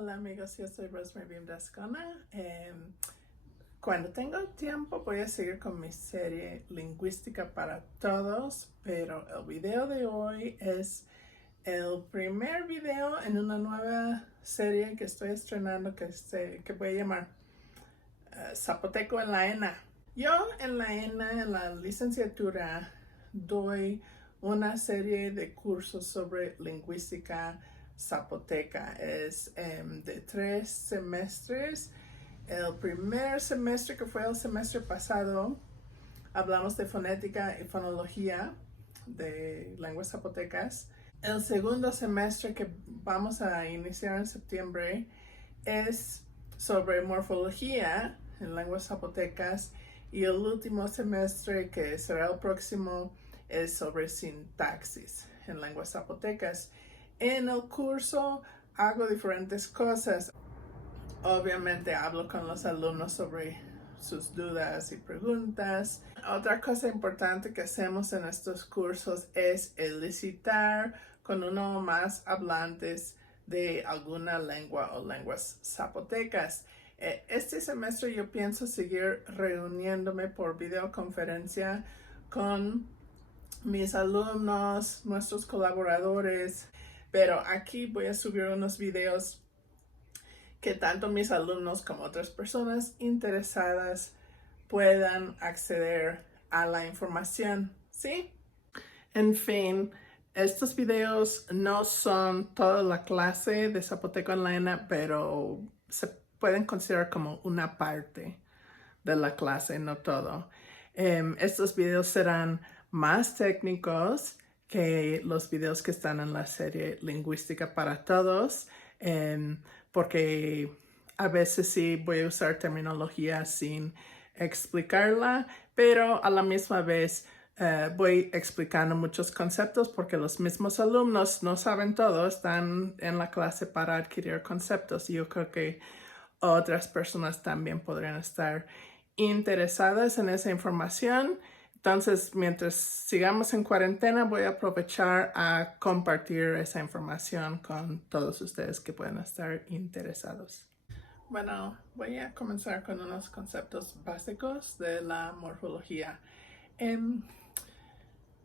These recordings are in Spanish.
Hola amigos, yo soy Rosemary Bimdascona. Cuando tengo tiempo voy a seguir con mi serie Lingüística para Todos, pero el video de hoy es el primer video en una nueva serie que estoy estrenando que voy a llamar Zapoteco en la ENA. Yo en la ENA, en la licenciatura, doy una serie de cursos sobre lingüística zapoteca. Es de 3 semestres. El primer semestre, que fue el semestre pasado, hablamos de fonética y fonología de lenguas zapotecas. El segundo semestre, que vamos a iniciar en septiembre, es sobre morfología en lenguas zapotecas, y el último semestre, que será el próximo, es sobre sintaxis en lenguas zapotecas. En el curso hago diferentes cosas. Obviamente hablo con los alumnos sobre sus dudas y preguntas. Otra cosa importante que hacemos en estos cursos es elicitar con uno o más hablantes de alguna lengua o lenguas zapotecas. Este semestre yo pienso seguir reuniéndome por videoconferencia con mis alumnos, nuestros colaboradores, pero aquí voy a subir unos videos que tanto mis alumnos como otras personas interesadas puedan acceder a la información, ¿sí? En fin, estos videos no son toda la clase de Zapoteco en la ENA, pero se pueden considerar como una parte de la clase, no todo. Estos videos serán más técnicos que los videos que están en la serie Lingüística para Todos, porque a veces sí voy a usar terminología sin explicarla, pero a la misma vez voy explicando muchos conceptos porque los mismos alumnos no saben todo, están en la clase para adquirir conceptos, y yo creo que otras personas también podrían estar interesadas en esa información. Entonces, mientras sigamos en cuarentena, voy a aprovechar a compartir esa información con todos ustedes que puedan estar interesados. Bueno, voy a comenzar con unos conceptos básicos de la morfología.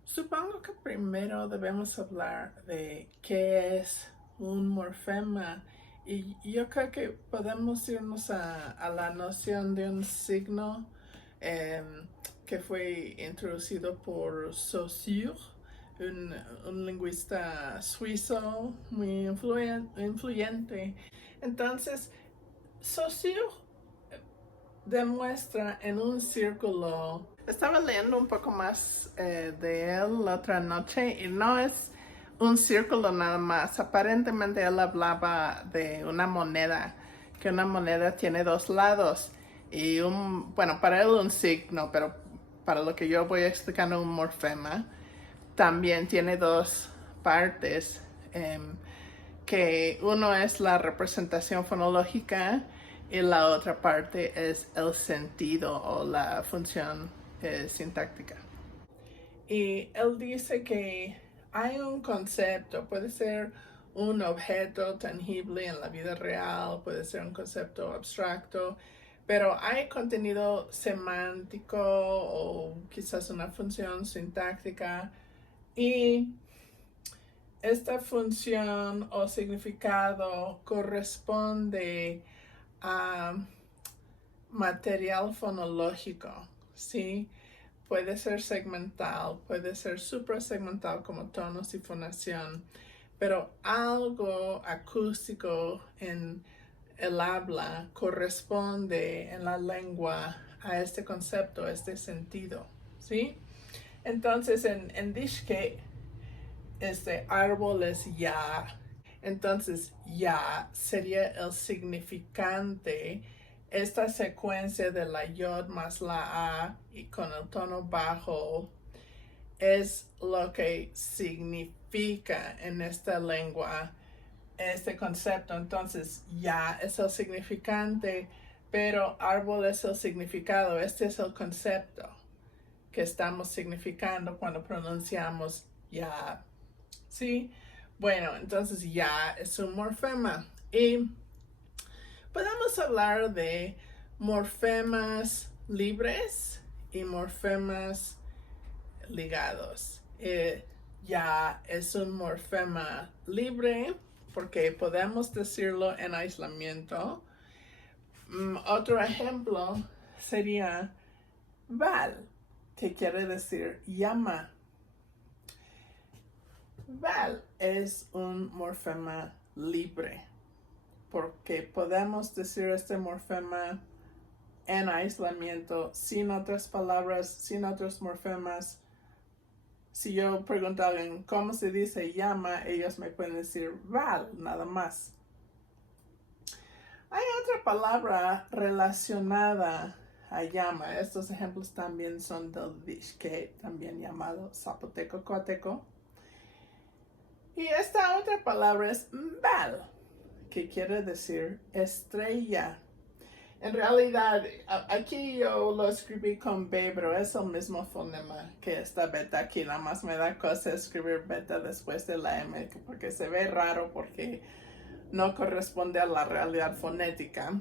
Supongo que primero debemos hablar de qué es un morfema, y yo creo que podemos irnos a la noción de un signo que fue introducido por Saussure, un lingüista suizo muy influyente. Entonces, Saussure demuestra en un círculo. Estaba leyendo un poco más de él la otra noche, y no es un círculo nada más. Aparentemente él hablaba de una moneda, que una moneda tiene dos lados y bueno, para él un signo, pero para lo que yo voy explicando, un morfema también tiene dos partes, que uno es la representación fonológica y la otra parte es el sentido o la función sintáctica. Y él dice que hay un concepto, puede ser un objeto tangible en la vida real, puede ser un concepto abstracto, pero hay contenido semántico o quizás una función sintáctica, y esta función o significado corresponde a material fonológico, ¿sí? Puede ser segmental, puede ser suprasegmental como tonos y fonación, pero algo acústico en el habla corresponde en la lengua a este concepto, a este sentido, ¿sí? Entonces en Dishke, este árbol es ya. Entonces, ya sería el significante. Esta secuencia de la yod más la a y con el tono bajo es lo que significa en esta lengua este concepto. Entonces, ya es el significante, pero árbol es el significado. Este es el concepto que estamos significando cuando pronunciamos ya. ¿Sí? Bueno, entonces ya es un morfema. Y podemos hablar de morfemas libres y morfemas ligados. Ya es un morfema libre porque podemos decirlo en aislamiento. Otro ejemplo sería val, que quiere decir llama. Val es un morfema libre porque podemos decir este morfema en aislamiento, sin otras palabras, sin otros morfemas. Si yo pregunto a alguien cómo se dice llama, ellos me pueden decir val, nada más. Hay otra palabra relacionada a llama. Estos ejemplos también son del Dishke, también llamado zapoteco coateco. Y esta otra palabra es val, que quiere decir estrella. En realidad, aquí yo lo escribí con B, pero es el mismo fonema que esta beta aquí. Nada más me da cosa escribir beta después de la M, porque se ve raro, porque no corresponde a la realidad fonética.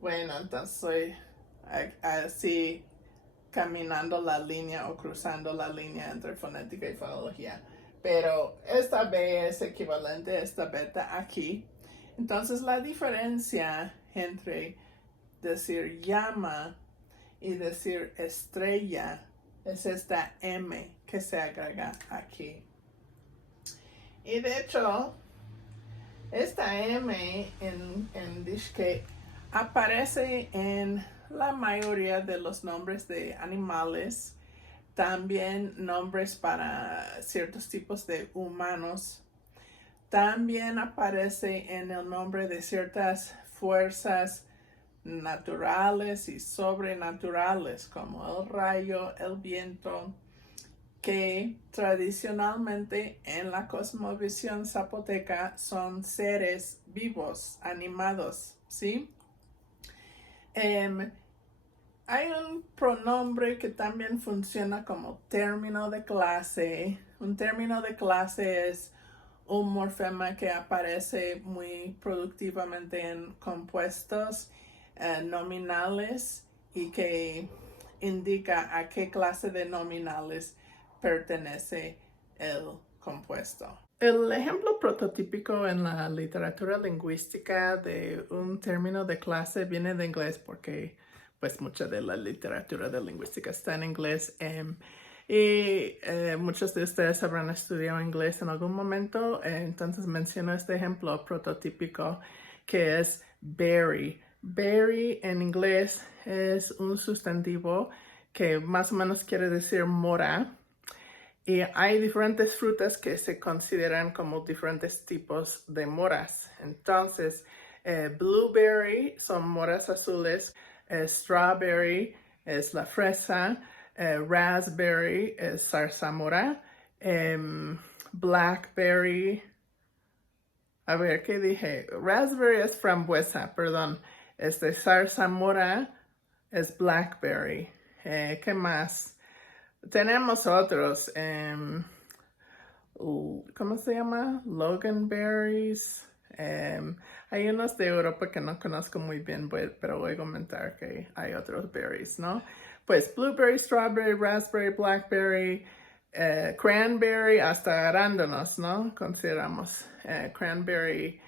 Bueno, entonces soy así caminando la línea o cruzando la línea entre fonética y fonología. Pero esta B es equivalente a esta beta aquí. Entonces la diferencia entre decir llama y decir estrella es esta M que se agrega aquí. Y de hecho, esta M en Dishke aparece en la mayoría de los nombres de animales, también nombres para ciertos tipos de humanos. También aparece en el nombre de ciertas fuerzas naturales y sobrenaturales, como el rayo, el viento, que tradicionalmente en la cosmovisión zapoteca son seres vivos, animados, ¿sí? Hay un pronombre que también funciona como término de clase. Un término de clase es un morfema que aparece muy productivamente en compuestos nominales y que indica a qué clase de nominales pertenece el compuesto. El ejemplo prototípico en la literatura lingüística de un término de clase viene de inglés porque pues mucha de la literatura de lingüística está en inglés. Muchos de ustedes habrán estudiado inglés en algún momento, entonces menciono este ejemplo prototípico que es berry. Berry en inglés es un sustantivo que más o menos quiere decir mora. Y hay diferentes frutas que se consideran como diferentes tipos de moras. Entonces, blueberry son moras azules, strawberry es la fresa, raspberry es zarzamora, blackberry, a ver, ¿qué dije? Raspberry es frambuesa, perdón. Zarzamora es blackberry. ¿Qué más? Tenemos otros. ¿Cómo se llama? Loganberries. Hay unos de Europa que no conozco muy bien, pero voy a comentar que hay otros berries, ¿no? Pues blueberry, strawberry, raspberry, blackberry, cranberry, hasta arándanos, ¿no? Consideramos. Cranberry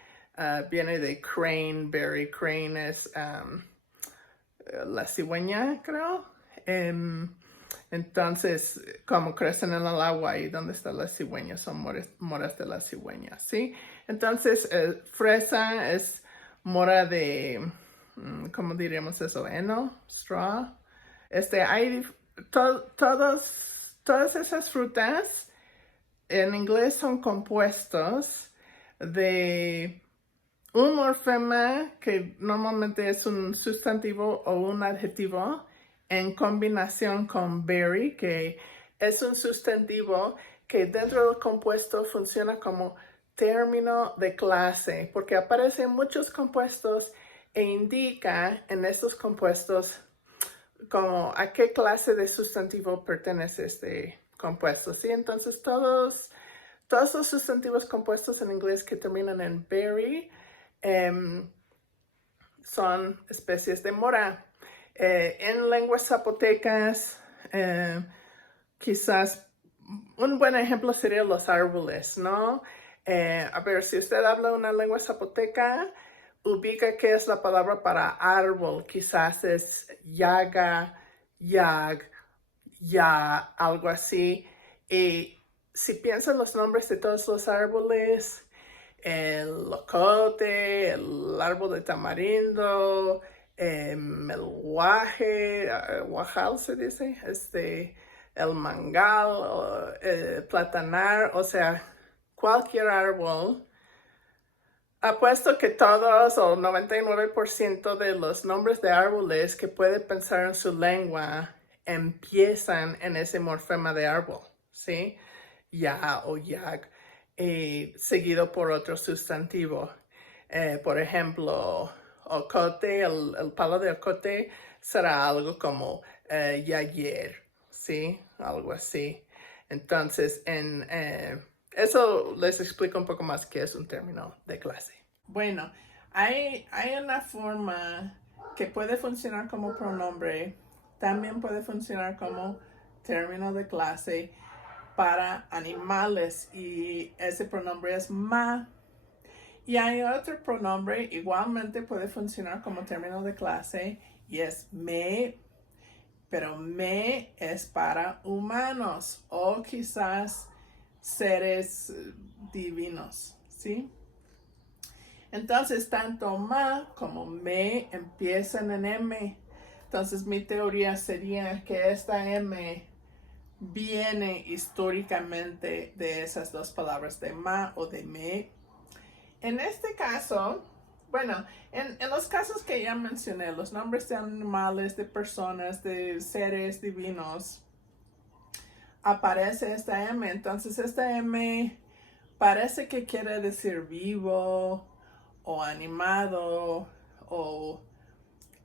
viene de craneberry. Crane es la cigüeña, creo. Entonces, como crecen en el agua y donde está la cigüeña, son moras de la cigüeña, ¿sí? Entonces, fresa es mora de, ¿cómo diríamos eso? Heno, straw. Hay todas esas frutas en inglés son compuestos de un morfema que normalmente es un sustantivo o un adjetivo en combinación con berry, que es un sustantivo que dentro del compuesto funciona como término de clase, porque aparecen muchos compuestos e indica en estos compuestos como a qué clase de sustantivo pertenece este compuesto, ¿sí? Entonces todos los sustantivos compuestos en inglés que terminan en berry son especies de mora. En lenguas zapotecas, quizás un buen ejemplo serían los árboles, ¿no? A ver, si usted habla una lengua zapoteca, ubica qué es la palabra para árbol. Quizás es yaga, yag, ya, algo así. Y si piensan los nombres de todos los árboles, el locote, el árbol de tamarindo, el guajal se dice, el mangal, el platanar, o sea, cualquier árbol. Apuesto que todos o 99% de los nombres de árboles que puede pensar en su lengua empiezan en ese morfema de árbol, ¿sí? Ya o yag, seguido por otro sustantivo. Por ejemplo, ocote, el palo de ocote será algo como yayer, ¿sí? Algo así. Entonces, eso les explico un poco más qué es un término de clase. Bueno, hay una forma que puede funcionar como pronombre, también puede funcionar como término de clase para animales y ese pronombre es ma. Y hay otro pronombre, igualmente puede funcionar como término de clase y es me, pero me es para humanos o quizás seres divinos, ¿sí? Entonces, tanto ma como me empiezan en M. Entonces, mi teoría sería que esta M viene históricamente de esas dos palabras, de ma o de me. En este caso, bueno, en los casos que ya mencioné, los nombres de animales, de personas, de seres divinos, aparece esta M. Entonces, esta M parece que quiere decir vivo o animado o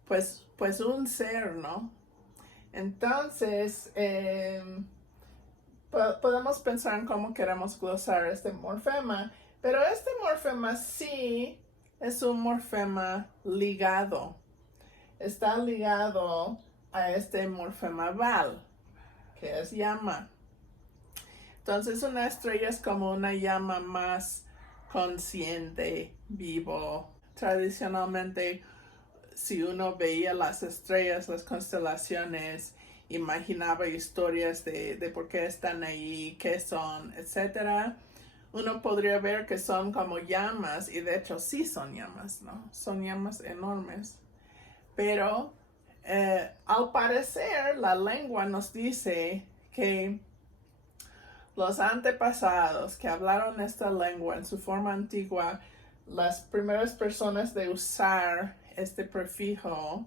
pues un ser, ¿no? Entonces, podemos pensar en cómo queremos glosar este morfema, pero este morfema sí es un morfema ligado. Está ligado a este morfema val, que es llama. Entonces una estrella es como una llama más consciente, vivo. Tradicionalmente, si uno veía las estrellas, las constelaciones, imaginaba historias de por qué están ahí, qué son, etc. Uno podría ver que son como llamas, y de hecho sí son llamas, ¿no? Son llamas enormes. Pero al parecer la lengua nos dice que los antepasados que hablaron esta lengua en su forma antigua, las primeras personas de usar este prefijo,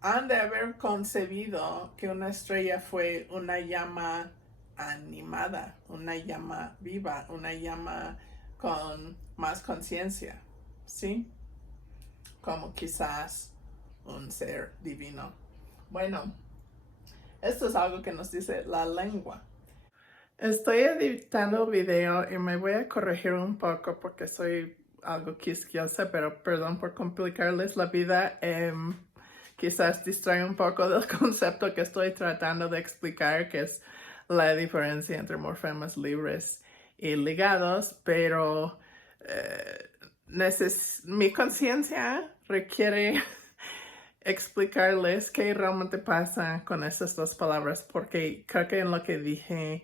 han de haber concebido que una estrella fue una llama animada, una llama viva, una llama con más conciencia, ¿sí? Como quizás un ser divino. Bueno, esto es algo que nos dice la lengua. Estoy editando video y me voy a corregir un poco porque soy algo quisquillosa, pero perdón por complicarles la vida. Quizás distrae un poco del concepto que estoy tratando de explicar, que es la diferencia entre morfemas libres y ligados, pero mi conciencia requiere explicarles qué realmente pasa con estas dos palabras, porque creo que en lo que dije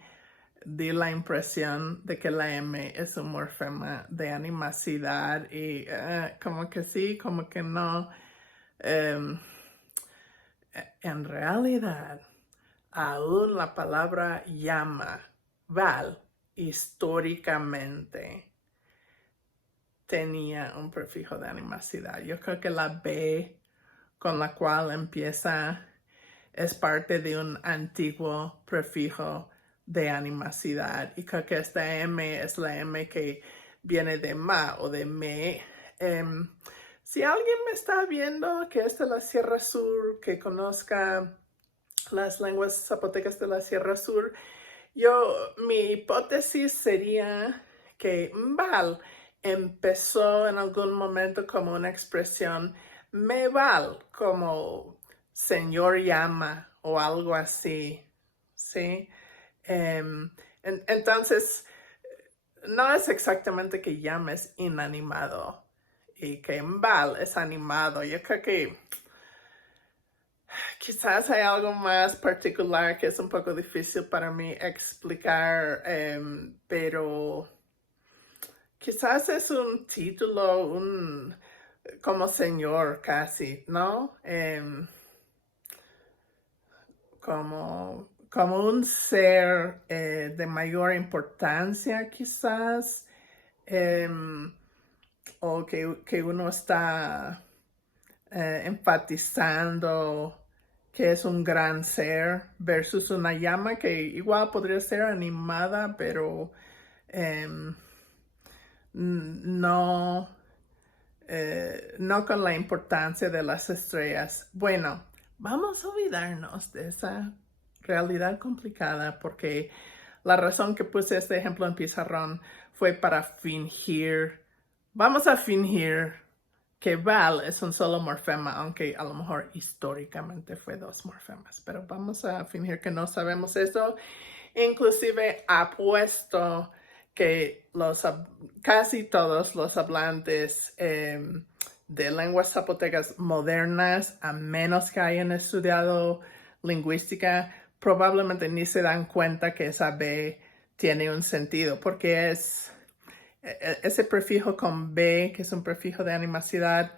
di la impresión de que la M es un morfema de animosidad y como que sí, como que no. En realidad, aún la palabra llama, val, históricamente tenía un prefijo de animosidad. Yo creo que la B con la cual empieza es parte de un antiguo prefijo de animosidad. Y creo que esta M es la M que viene de ma o de me. Si alguien me está viendo que es de la Sierra Sur, que conozca las lenguas zapotecas de la Sierra Sur, mi hipótesis sería que mbal empezó en algún momento como una expresión me val, como señor llama o algo así, ¿sí? Entonces, no es exactamente que llama es inanimado y que val es animado. Yo creo que quizás hay algo más particular que es un poco difícil para mí explicar, pero quizás es un título, como señor casi, ¿no? Como un ser de mayor importancia quizás, o que uno está enfatizando que es un gran ser versus una llama que igual podría ser animada, pero no, no con la importancia de las estrellas. Bueno, vamos a olvidarnos de esa realidad complicada porque la razón que puse este ejemplo en pizarrón fue para fingir, vamos a fingir que val es un solo morfema, aunque a lo mejor históricamente fue dos morfemas, pero vamos a fingir que no sabemos eso. Inclusive apuesto que casi todos los hablantes de lenguas zapotecas modernas, a menos que hayan estudiado lingüística, probablemente ni se dan cuenta que esa B tiene un sentido, porque ese prefijo con B, que es un prefijo de animacidad,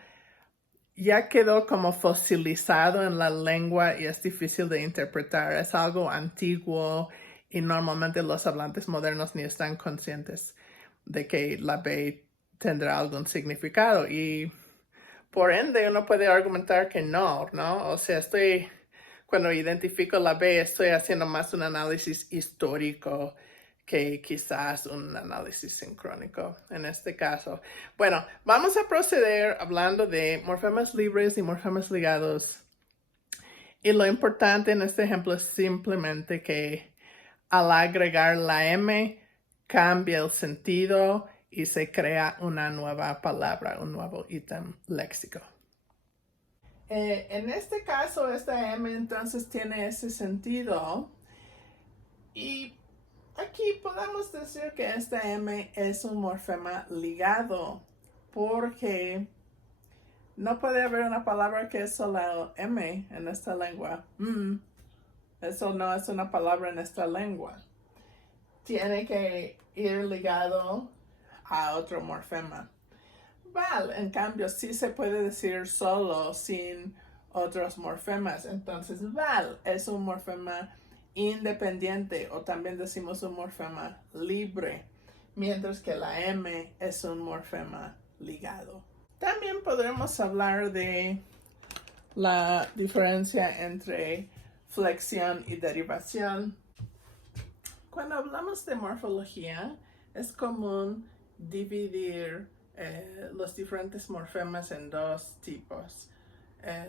ya quedó como fosilizado en la lengua y es difícil de interpretar. Es algo antiguo y normalmente los hablantes modernos ni están conscientes de que la B tendrá algún significado. Y por ende uno puede argumentar que no, ¿no? O sea, cuando identifico la B, estoy haciendo más un análisis histórico que quizás un análisis sincrónico en este caso. Bueno, vamos a proceder hablando de morfemas libres y morfemas ligados. Y lo importante en este ejemplo es simplemente que al agregar la M cambia el sentido y se crea una nueva palabra, un nuevo ítem léxico. En este caso, esta M entonces tiene ese sentido y aquí podemos decir que esta M es un morfema ligado porque no puede haber una palabra que es solo M en esta lengua. Eso no es una palabra en esta lengua. Tiene que ir ligado a otro morfema. Val, en cambio, sí se puede decir solo sin otros morfemas. Entonces, val es un morfema independiente o también decimos un morfema libre, mientras que la M es un morfema ligado. También podremos hablar de la diferencia entre flexión y derivación. Cuando hablamos de morfología, es común dividir los diferentes morfemas en dos tipos.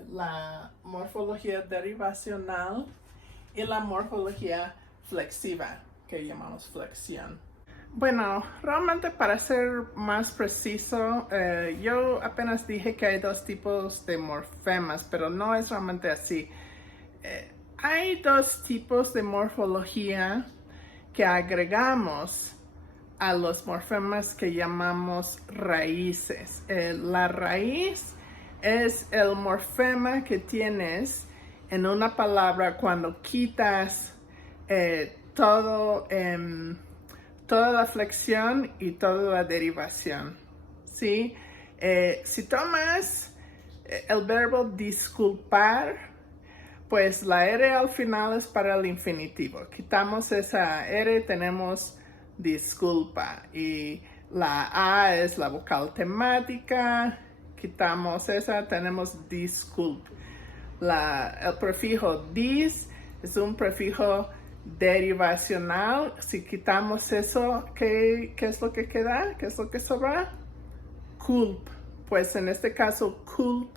La morfología derivacional y la morfología flexiva, que llamamos flexión. Bueno, realmente para ser más preciso, yo apenas dije que hay dos tipos de morfemas, pero no es realmente así. Hay dos tipos de morfología que agregamos a los morfemas que llamamos raíces. La raíz es el morfema que tienes en una palabra cuando quitas toda la flexión y toda la derivación, ¿sí? Si tomas el verbo disculpar, pues la R al final es para el infinitivo. Quitamos esa R, tenemos disculpa. Y la A es la vocal temática. Quitamos esa, tenemos disculp. El prefijo dis es un prefijo derivacional. Si quitamos eso, ¿qué es lo que queda? ¿Qué es lo que sobra? Culp. Pues en este caso, culp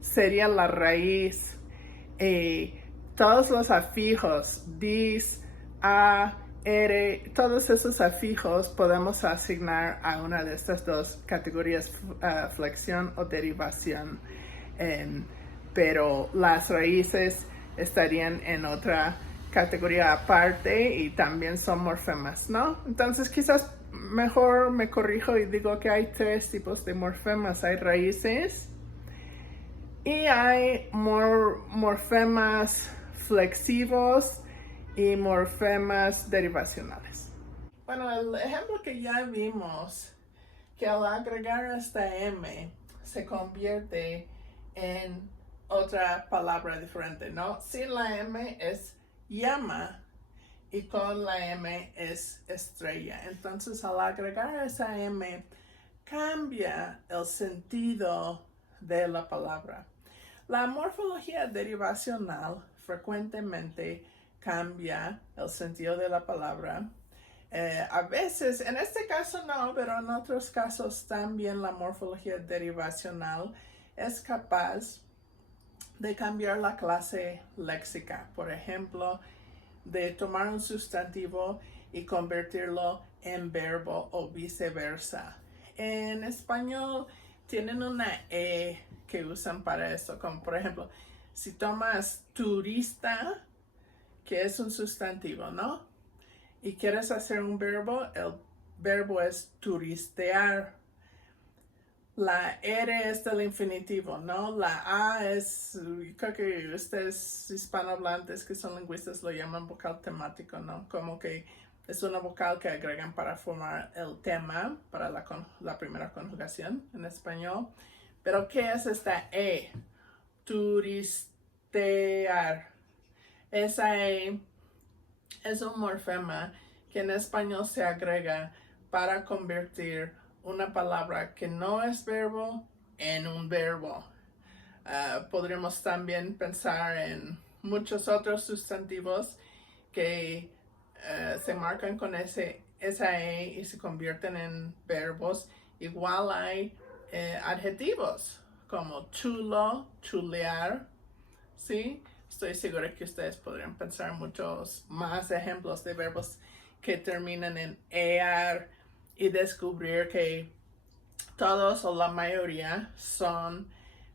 sería la raíz. Todos los afijos, dis, a todos esos afijos podemos asignar a una de estas dos categorías, flexión o derivación, pero las raíces estarían en otra categoría aparte y también son morfemas, ¿no? Entonces quizás mejor me corrijo y digo que hay tres tipos de morfemas. Hay raíces y hay morfemas flexivos y morfemas derivacionales. Bueno, el ejemplo que ya vimos, que al agregar esta M se convierte en otra palabra diferente, ¿no? Sin la M es llama y con la M es estrella. Entonces, al agregar esa M, cambia el sentido de la palabra. La morfología derivacional frecuentemente cambia el sentido de la palabra. A veces, en este caso no, pero en otros casos también la morfología derivacional es capaz de cambiar la clase léxica. Por ejemplo, de tomar un sustantivo y convertirlo en verbo o viceversa. En español tienen una E que usan para eso, como por ejemplo, si tomas turista, que es un sustantivo, ¿no? Y quieres hacer un verbo, el verbo es turistear. La R es del infinitivo, ¿no? La A es, creo que ustedes hispanohablantes que son lingüistas lo llaman vocal temático, ¿no? Como que es una vocal que agregan para formar el tema, para la primera conjugación en español. Pero ¿qué es esta E? Turistear. Esa E es un morfema que en español se agrega para convertir una palabra que no es verbo en un verbo. Podríamos también pensar en muchos otros sustantivos que se marcan con esa E y se convierten en verbos. Igual hay adjetivos como chulo, chulear, ¿sí? Estoy segura que ustedes podrían pensar muchos más ejemplos de verbos que terminan en ear y descubrir que todos o la mayoría son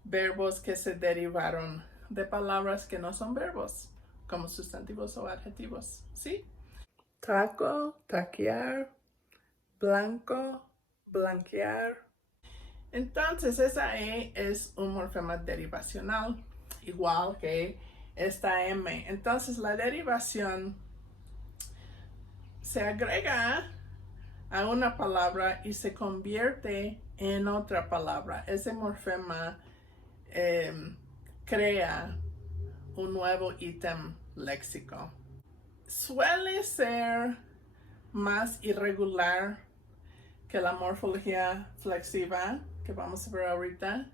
verbos que se derivaron de palabras que no son verbos, como sustantivos o adjetivos, ¿sí? Taco, taquear, blanco, blanquear. Entonces esa E es un morfema derivacional, igual que esta M. Entonces la derivación se agrega a una palabra y se convierte en otra palabra. Ese morfema crea un nuevo ítem léxico. Suele ser más irregular que la morfología flexiva que vamos a ver ahorita.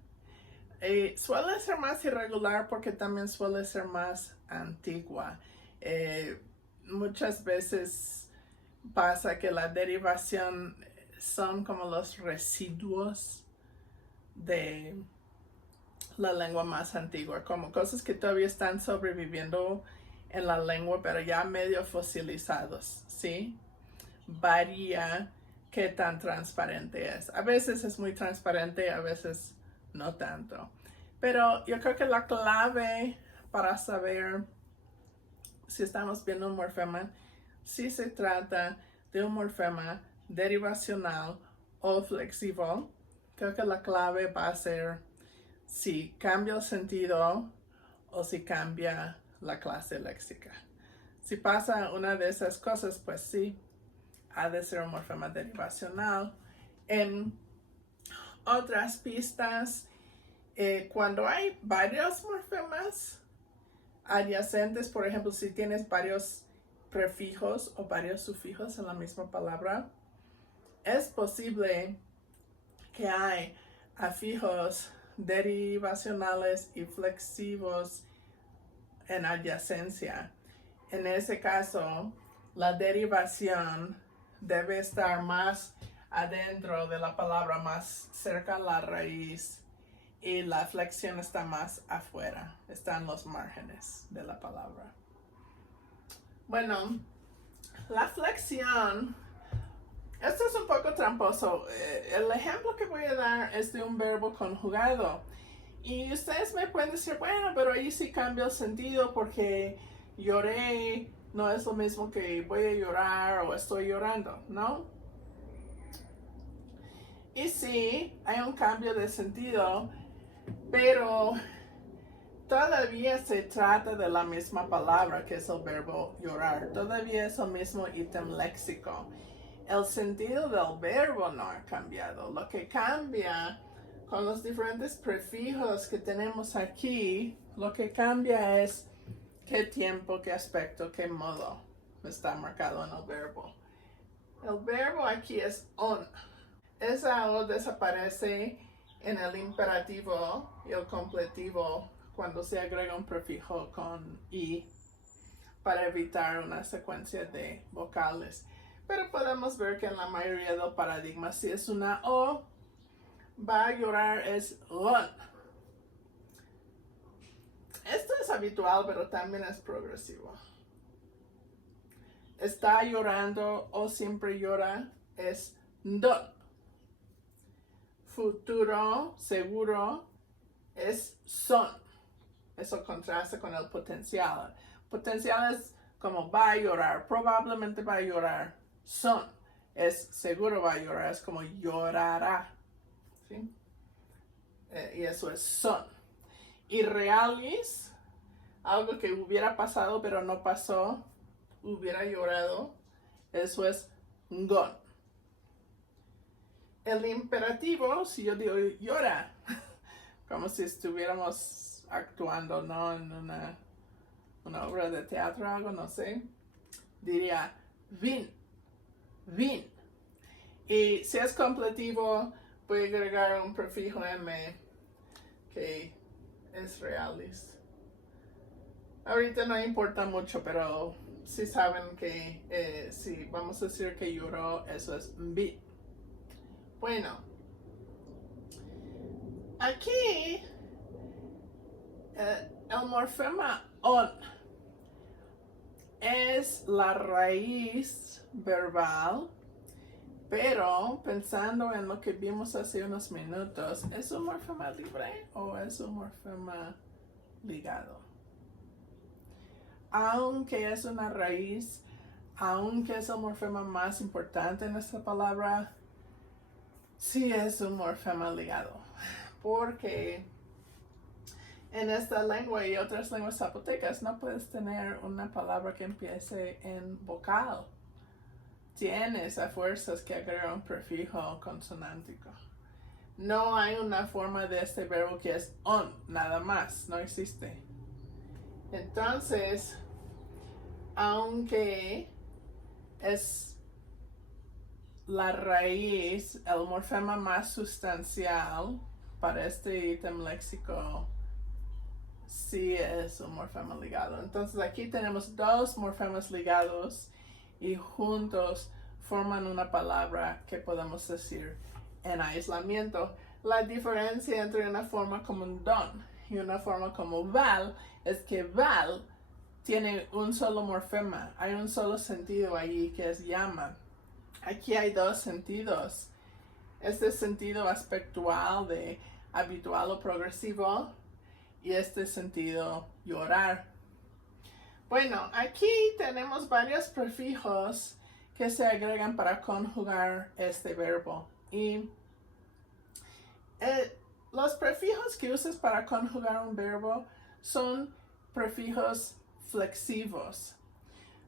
Suele ser más irregular porque también suele ser más antigua. Muchas veces pasa que la derivación son como los residuos de la lengua más antigua, como cosas que todavía están sobreviviendo en la lengua, pero ya medio fosilizados, ¿sí? Varía qué tan transparente es. A veces es muy transparente, a veces no tanto. Pero yo creo que la clave para saber si estamos viendo un morfema, si se trata de un morfema derivacional o flexivo, creo que la clave va a ser si cambia el sentido o si cambia la clase léxica. Si pasa una de esas cosas, pues sí, ha de ser un morfema derivacional. En otras pistas, cuando hay varios morfemas adyacentes, por ejemplo, si tienes varios prefijos o varios sufijos en la misma palabra, es posible que hay afijos derivacionales y flexivos en adyacencia. En ese caso, la derivación debe estar más adentro de la palabra, más cerca a la raíz, y la flexión está más afuera, está en los márgenes de la palabra. Bueno, La flexión, esto es un poco tramposo. El ejemplo que voy a dar es de un verbo conjugado. Y ustedes me pueden decir, bueno, pero ahí sí cambia el sentido porque lloré no es lo mismo que voy a llorar o estoy llorando, ¿no? Y sí, hay un cambio de sentido, pero todavía se trata de la misma palabra que es el verbo llorar. Todavía es el mismo ítem léxico. El sentido del verbo no ha cambiado. Lo que cambia con los diferentes prefijos que tenemos aquí, lo que cambia es qué tiempo, qué aspecto, qué modo está marcado en el verbo. El verbo aquí es on. Esa O desaparece en el imperativo y el completivo cuando se agrega un prefijo con I para evitar una secuencia de vocales. Pero podemos ver que en la mayoría del paradigma, si es una O, va a llorar es run. Esto es habitual, pero también es progresivo. Está llorando o siempre llora es don. Futuro, seguro, es son. Eso contrasta con el potencial. Potencial es como va a llorar, probablemente va a llorar. Son es seguro va a llorar, es como llorará. ¿Sí? Y eso es son. Y realis, algo que hubiera pasado pero no pasó, hubiera llorado, eso es gon. El imperativo, si yo digo llora, como si estuviéramos actuando, ¿no? En una obra de teatro, algo, no sé, diría vin. Y si es completivo, voy a agregar un prefijo M que es realis. Ahorita no importa mucho, pero sí saben que si vamos a decir que lloró, eso es vin. Bueno, aquí el morfema on es la raíz verbal, pero pensando en lo que vimos hace unos minutos, ¿es un morfema libre o es un morfema ligado? Aunque es una raíz, aunque es el morfema más importante en esta palabra, sí es un morfema ligado, porque en esta lengua y otras lenguas zapotecas no puedes tener una palabra que empiece en vocal. Tienes a fuerzas que agregar un prefijo consonántico. No hay una forma de este verbo que es on, nada más, no existe. Entonces, aunque es la raíz, el morfema más sustancial para este ítem léxico, sí es un morfema ligado. Entonces aquí tenemos dos morfemas ligados y juntos forman una palabra que podemos decir en aislamiento. La diferencia entre una forma como un don y una forma como val es que val tiene un solo morfema, hay un solo sentido allí que es llama. Aquí hay dos sentidos. Este sentido aspectual de habitual o progresivo y este sentido llorar. Bueno, aquí tenemos varios prefijos que se agregan para conjugar este verbo. Y los prefijos que usas para conjugar un verbo son prefijos flexivos.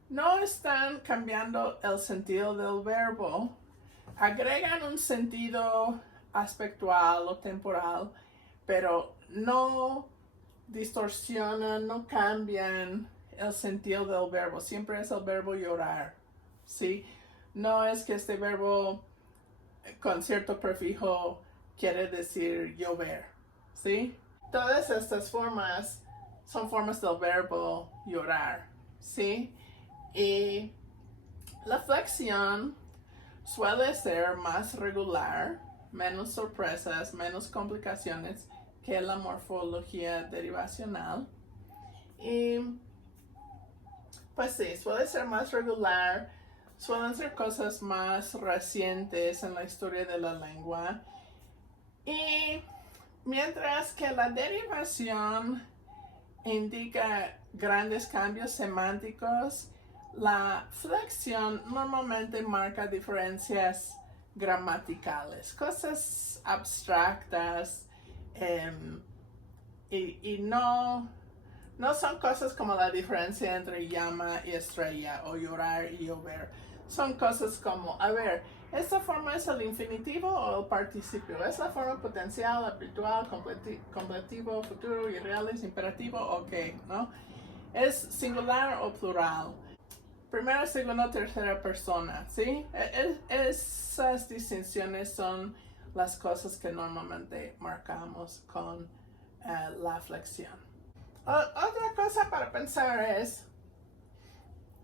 No están cambiando el sentido del verbo, agregan un sentido aspectual o temporal, pero no distorsionan, no cambian el sentido del verbo. Siempre es el verbo llorar, ¿sí? No es que este verbo con cierto prefijo quiere decir llover, ¿sí? Todas estas formas son formas del verbo llorar, ¿sí? Y la flexión suele ser más regular, menos sorpresas, menos complicaciones que la morfología derivacional. Y Pues sí, suele ser más regular, suelen ser cosas más recientes en la historia de la lengua. Y mientras que la derivación indica grandes cambios semánticos, la flexión normalmente marca diferencias gramaticales, cosas abstractas, y no son cosas como la diferencia entre llama y estrella o llorar y llover. Son cosas como, a ver, ¿esta forma es el infinitivo o el participio? ¿Es la forma potencial, habitual, completivo, futuro, irreales, imperativo o qué? ¿No? ¿Es singular o plural? Primera, segunda, tercera persona, ¿sí? Esas distinciones son las cosas que normalmente marcamos con la flexión. Otra cosa para pensar es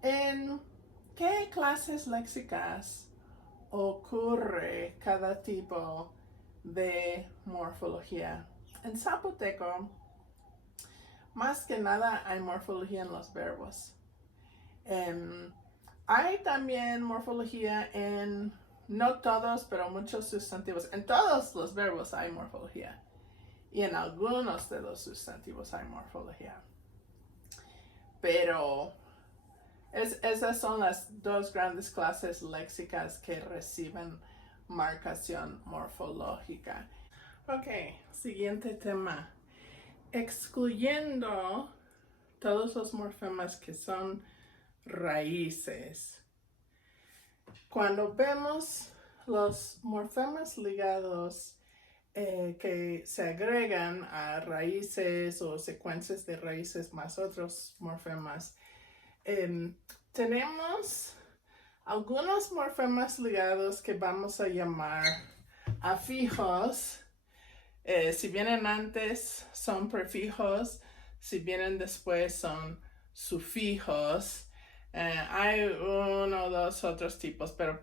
en qué clases léxicas ocurre cada tipo de morfología. En zapoteco, más que nada hay morfología en los verbos. Hay también morfología en, no todos, pero muchos sustantivos. En todos los verbos hay morfología. Y en algunos de los sustantivos hay morfología. Pero esas son las dos grandes clases léxicas que reciben marcación morfológica. Ok, siguiente tema. Excluyendo todos los morfemas que son raíces. Cuando vemos los morfemas ligados que se agregan a raíces o secuencias de raíces más otros morfemas, tenemos algunos morfemas ligados que vamos a llamar afijos. Si vienen antes son prefijos, si vienen después son sufijos. Hay uno o dos otros tipos, pero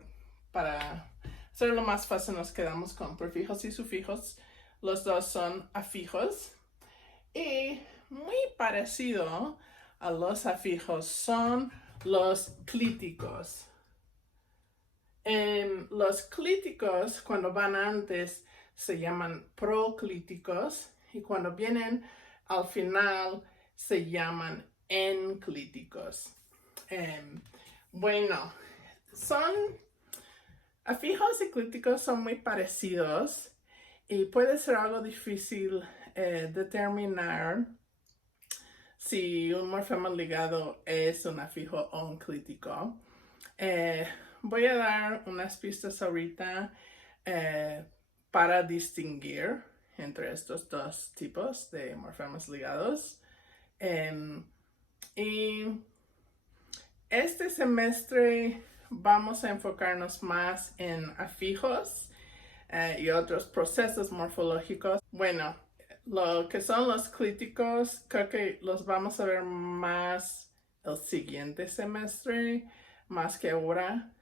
para hacerlo más fácil nos quedamos con prefijos y sufijos. Los dos son afijos. Y muy parecido a los afijos son los clíticos. Los clíticos, cuando van antes, se llaman proclíticos, y cuando vienen al final se llaman enclíticos. Bueno, afijos y clíticos son muy parecidos y puede ser algo difícil determinar si un morfema ligado es un afijo o un clítico. Voy a dar unas pistas ahorita para distinguir entre estos dos tipos de morfemas ligados. Y este semestre vamos a enfocarnos más en afijos y otros procesos morfológicos. Bueno, lo que son los clíticos, creo que los vamos a ver más el siguiente semestre, más que ahora.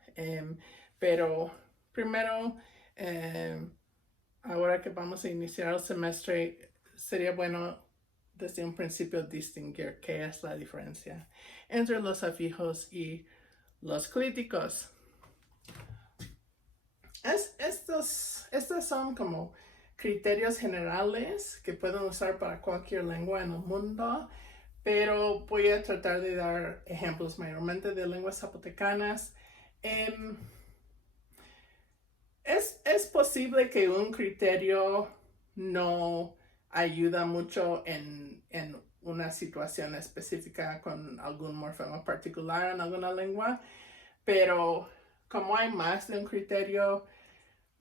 Pero primero, ahora que vamos a iniciar el semestre, sería bueno desde un principio distinguir qué es la diferencia entre los afijos y los clíticos. Estos son como criterios generales que pueden usar para cualquier lengua en el mundo, pero voy a tratar de dar ejemplos mayormente de lenguas zapotecanas. Es posible que un criterio no ayuda mucho en una situación específica con algún morfema particular en alguna lengua, pero como hay más de un criterio,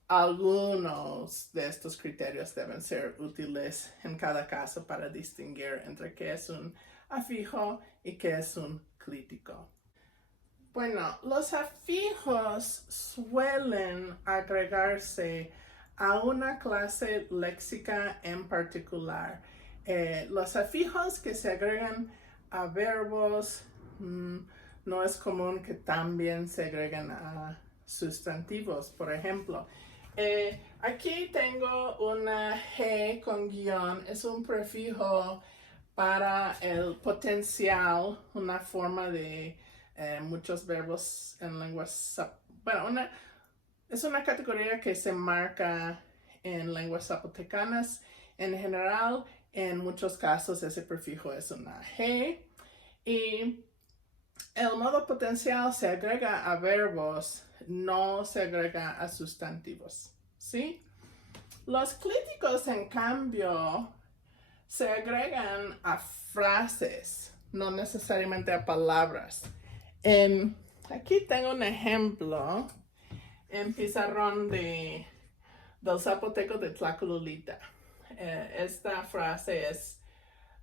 algunos de estos criterios deben ser útiles en cada caso para distinguir entre qué es un afijo y qué es un clítico. Bueno, los afijos suelen agregarse a una clase léxica en particular. Los afijos que se agregan a verbos, no es común que también se agreguen a sustantivos. Por ejemplo, aquí tengo una G con guión, es un prefijo para el potencial, una forma de muchos verbos en lenguas, bueno, es una categoría que se marca en lenguas zapotecanas en general. En muchos casos ese prefijo es una G. Y el modo potencial se agrega a verbos, no se agrega a sustantivos, ¿sí? Los clíticos, en cambio, se agregan a frases, no necesariamente a palabras. Aquí tengo un ejemplo en pizarrón del zapoteco de Tlacolulita. Esta frase es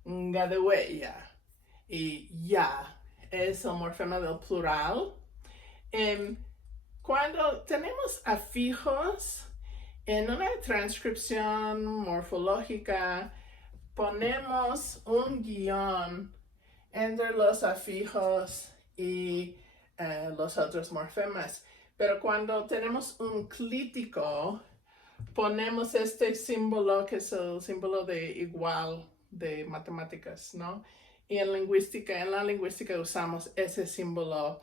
ngadehueya y ya es el morfema del plural. Cuando tenemos afijos en una transcripción morfológica, ponemos un guión entre los afijos y los otros morfemas. Pero cuando tenemos un clítico, ponemos este símbolo que es el símbolo de igual de matemáticas, ¿no? Y en la lingüística usamos ese símbolo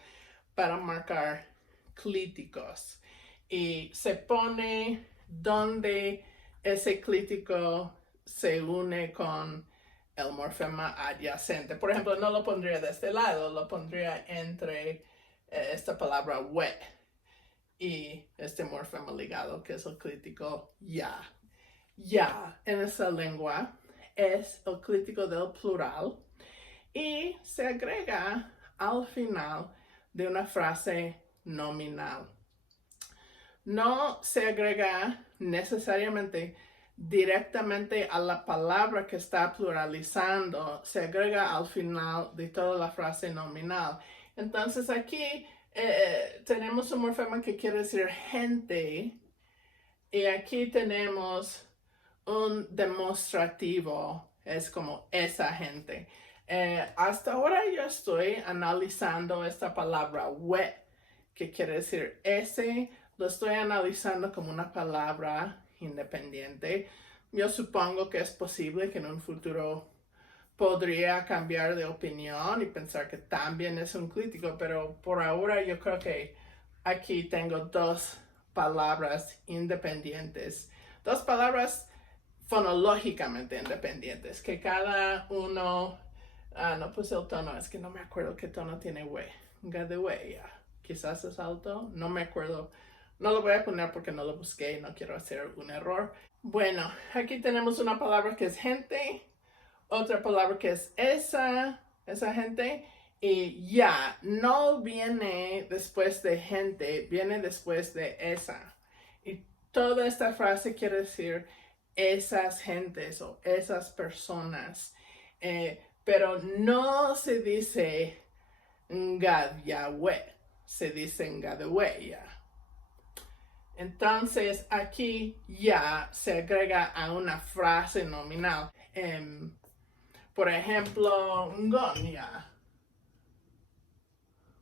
para marcar clíticos. Y se pone donde ese clítico se une con el morfema adyacente. Por ejemplo, no lo pondría de este lado, lo pondría entre esta palabra wet y este morfema ligado, que es el clítico ya. Ya en esa lengua es el clítico del plural y se agrega al final de una frase nominal. No se agrega necesariamente directamente a la palabra que está pluralizando, se agrega al final de toda la frase nominal. Entonces aquí tenemos un morfema que quiere decir gente y aquí tenemos un demostrativo, es como esa gente. Hasta ahora yo estoy analizando esta palabra wet, que quiere decir ese, lo estoy analizando como una palabra independiente. Yo supongo que es posible que en un futuro podría cambiar de opinión y pensar que también es un clítico, pero por ahora yo creo que aquí tengo dos palabras independientes, dos palabras fonológicamente independientes, que cada uno, no puse el tono, es que no me acuerdo qué tono tiene we, quizás es alto, no me acuerdo, no lo voy a poner porque no lo busqué y no quiero hacer un error. Bueno, aquí tenemos una palabra que es gente, otra palabra que es esa gente, y ya, no viene después de gente, viene después de esa. Y toda esta frase quiere decir esas gentes o esas personas. Pero no se dice Ngadiahue, se dice Ngadehueya. Entonces aquí ya se agrega a una frase nominal. Por ejemplo, Ngonya.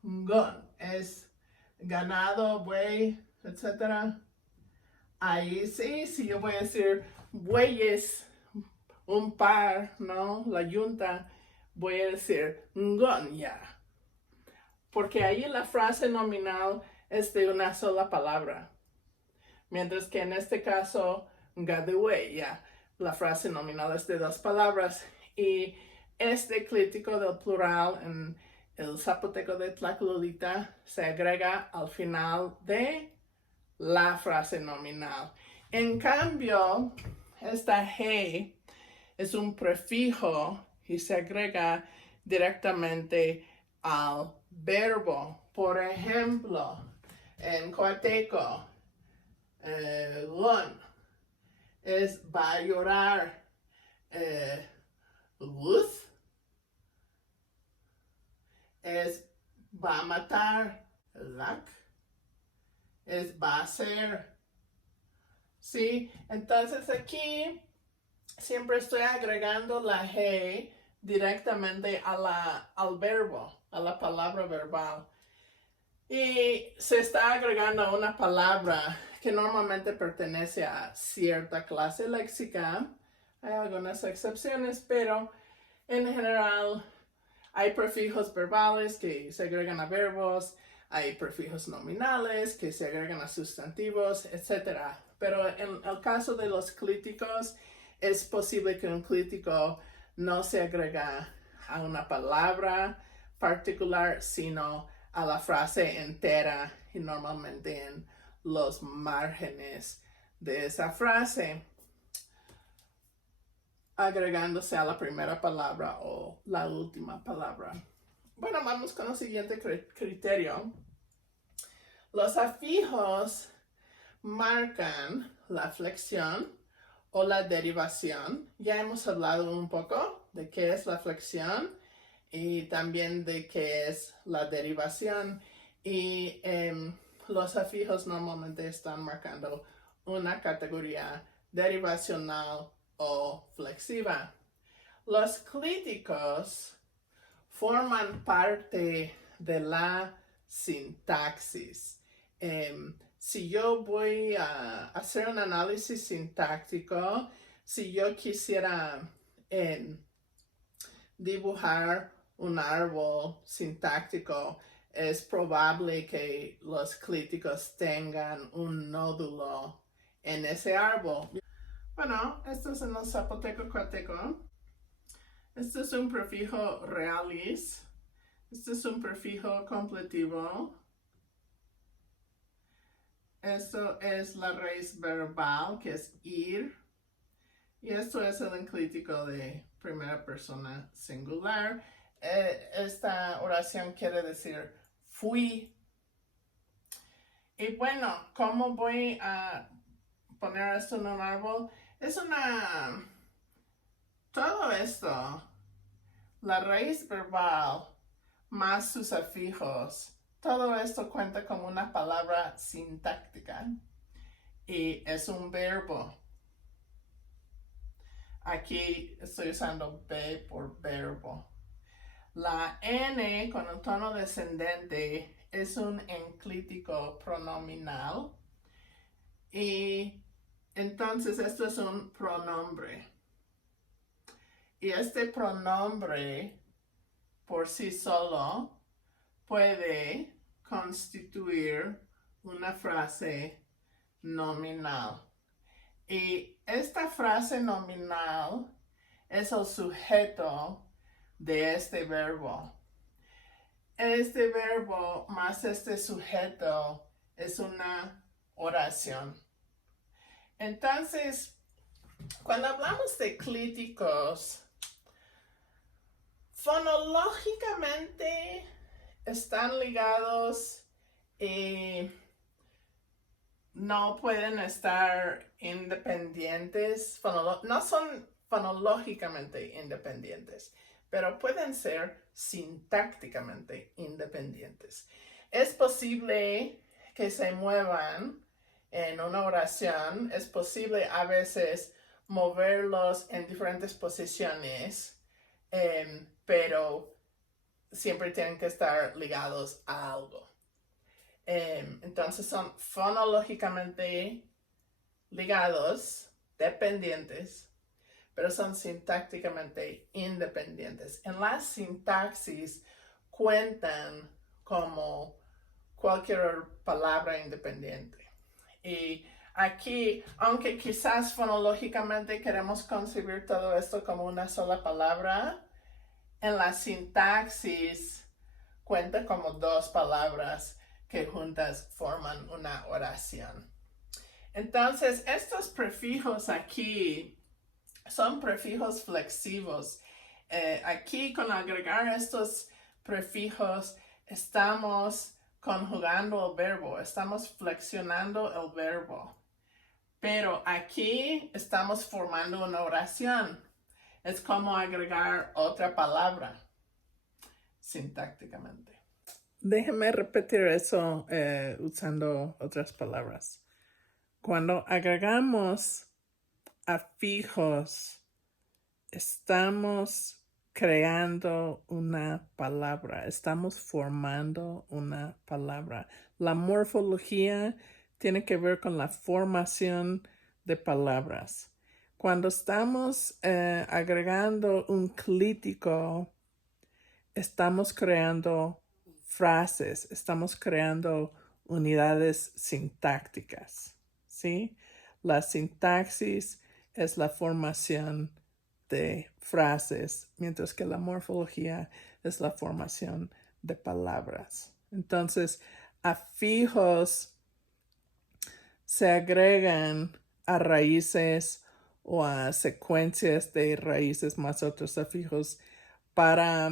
Ngon es ganado, buey, etc. Ahí sí, si yo voy a decir bueyes, un par, ¿no? La yunta, voy a decir Ngonya. Porque ahí la frase nominal es de una sola palabra. Mientras que en este caso, Ngadehueya, la frase nominal es de dos palabras. Y este clítico del plural en el zapoteco de Tlacolulita se agrega al final de la frase nominal. En cambio, esta G es un prefijo y se agrega directamente al verbo. Por ejemplo, en coateco, gon es va a llorar, luz es va a matar, lak es va a ser. ¿Sí? Entonces aquí siempre estoy agregando la G directamente al verbo, a la palabra verbal. Y se está agregando a una palabra que normalmente pertenece a cierta clase léxica. Hay algunas excepciones, pero En general, hay prefijos verbales que se agregan a verbos, hay prefijos nominales que se agregan a sustantivos, etc. Pero en el caso de los clíticos, es posible que un clítico no se agrega a una palabra particular, sino a la frase entera y normalmente en los márgenes de esa frase, agregándose a la primera palabra o la última palabra. Bueno, vamos con el siguiente criterio. Los afijos marcan la flexión o la derivación. Ya hemos hablado un poco de qué es la flexión y también de qué es la derivación. Y los afijos normalmente están marcando una categoría derivacional o flexiva. Los clíticos forman parte de la sintaxis. Si yo voy a hacer un análisis sintáctico, si yo quisiera dibujar un árbol sintáctico, es probable que los clíticos tengan un nódulo en ese árbol. Bueno, esto es en el zapoteco cuateco. Este es un prefijo realis. Este es un prefijo completivo. Esto es la raíz verbal, que es ir. Y esto es el enclítico de primera persona singular. Esta oración quiere decir fui. Y bueno, ¿cómo voy a poner esto en un árbol? Es una... Todo esto, la raíz verbal más sus afijos, todo esto cuenta como una palabra sintáctica y es un verbo. Aquí estoy usando B por verbo. La N con el tono descendente es un enclítico pronominal y entonces esto es un pronombre. Y este pronombre por sí solo puede constituir una frase nominal. Y esta frase nominal es el sujeto de este verbo. Este verbo más este sujeto es una oración. Entonces, cuando hablamos de clíticos, fonológicamente están ligados y no pueden estar independientes, no son fonológicamente independientes, pero pueden ser sintácticamente independientes. Es posible que se muevan en una oración, es posible a veces moverlos en diferentes posiciones, pero siempre tienen que estar ligados a algo. Entonces son fonológicamente ligados, dependientes, pero son sintácticamente independientes. En la sintaxis cuentan como cualquier palabra independiente. Y aquí, aunque quizás fonológicamente queremos concebir todo esto como una sola palabra, en la sintaxis cuenta como dos palabras que juntas forman una oración. Entonces, estos prefijos aquí son prefijos flexivos. Aquí, con agregar estos prefijos, estamos conjugando el verbo, estamos flexionando el verbo. Pero aquí estamos formando una oración. Es como agregar otra palabra sintácticamente. Déjeme repetir eso usando otras palabras. Cuando agregamos afijos, estamos creando una palabra, estamos formando una palabra. La morfología tiene que ver con la formación de palabras. Cuando estamos agregando un clítico, estamos creando frases, estamos creando unidades sintácticas, ¿sí? La sintaxis es la formación de frases, mientras que la morfología es la formación de palabras. Entonces, afijos se agregan a raíces o a secuencias de raíces más otros afijos para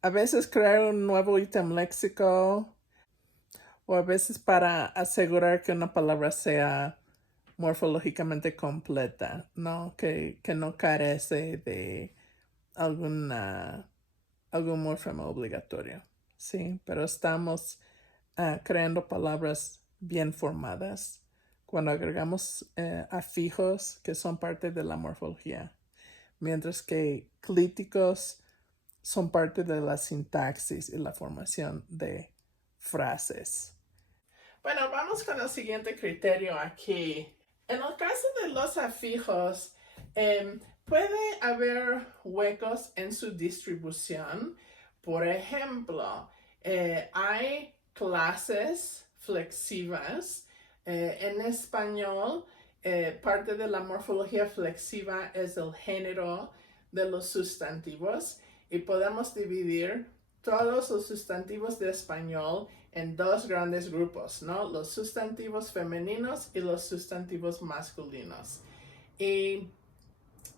a veces crear un nuevo ítem léxico o a veces para asegurar que una palabra sea morfológicamente completa, ¿no? Que no carece de algún morfema obligatorio, ¿sí? Pero estamos creando palabras bien formadas cuando agregamos afijos que son parte de la morfología, mientras que clíticos son parte de la sintaxis y la formación de frases. Bueno, vamos con el siguiente criterio aquí. En el caso de los afijos, puede haber huecos en su distribución. Por ejemplo, hay clases flexivas. En español, parte de la morfología flexiva es el género de los sustantivos y podemos dividir todos los sustantivos de español en dos grandes grupos, ¿no? Los sustantivos femeninos y los sustantivos masculinos. Y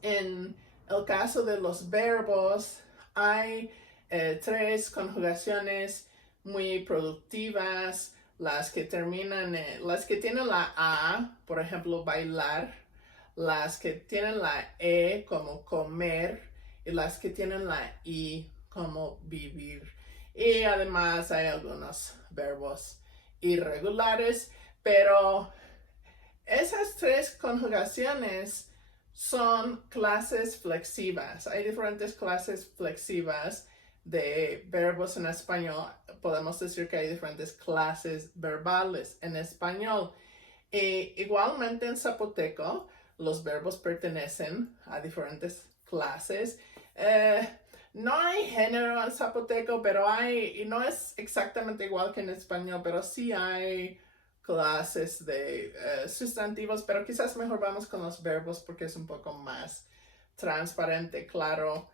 en el caso de los verbos, hay tres conjugaciones muy productivas, las que terminan, las que tienen la A, por ejemplo, bailar, las que tienen la E como comer y las que tienen la I como vivir. Y además hay algunos verbos irregulares, pero esas tres conjugaciones son clases flexivas. Hay diferentes clases flexivas de verbos en español. Podemos decir que hay diferentes clases verbales en español. Igualmente en zapoteco, los verbos pertenecen a diferentes clases. No hay género en zapoteco, pero hay, y no es exactamente igual que en español, pero sí hay clases de sustantivos, pero quizás mejor vamos con los verbos porque es un poco más transparente, claro.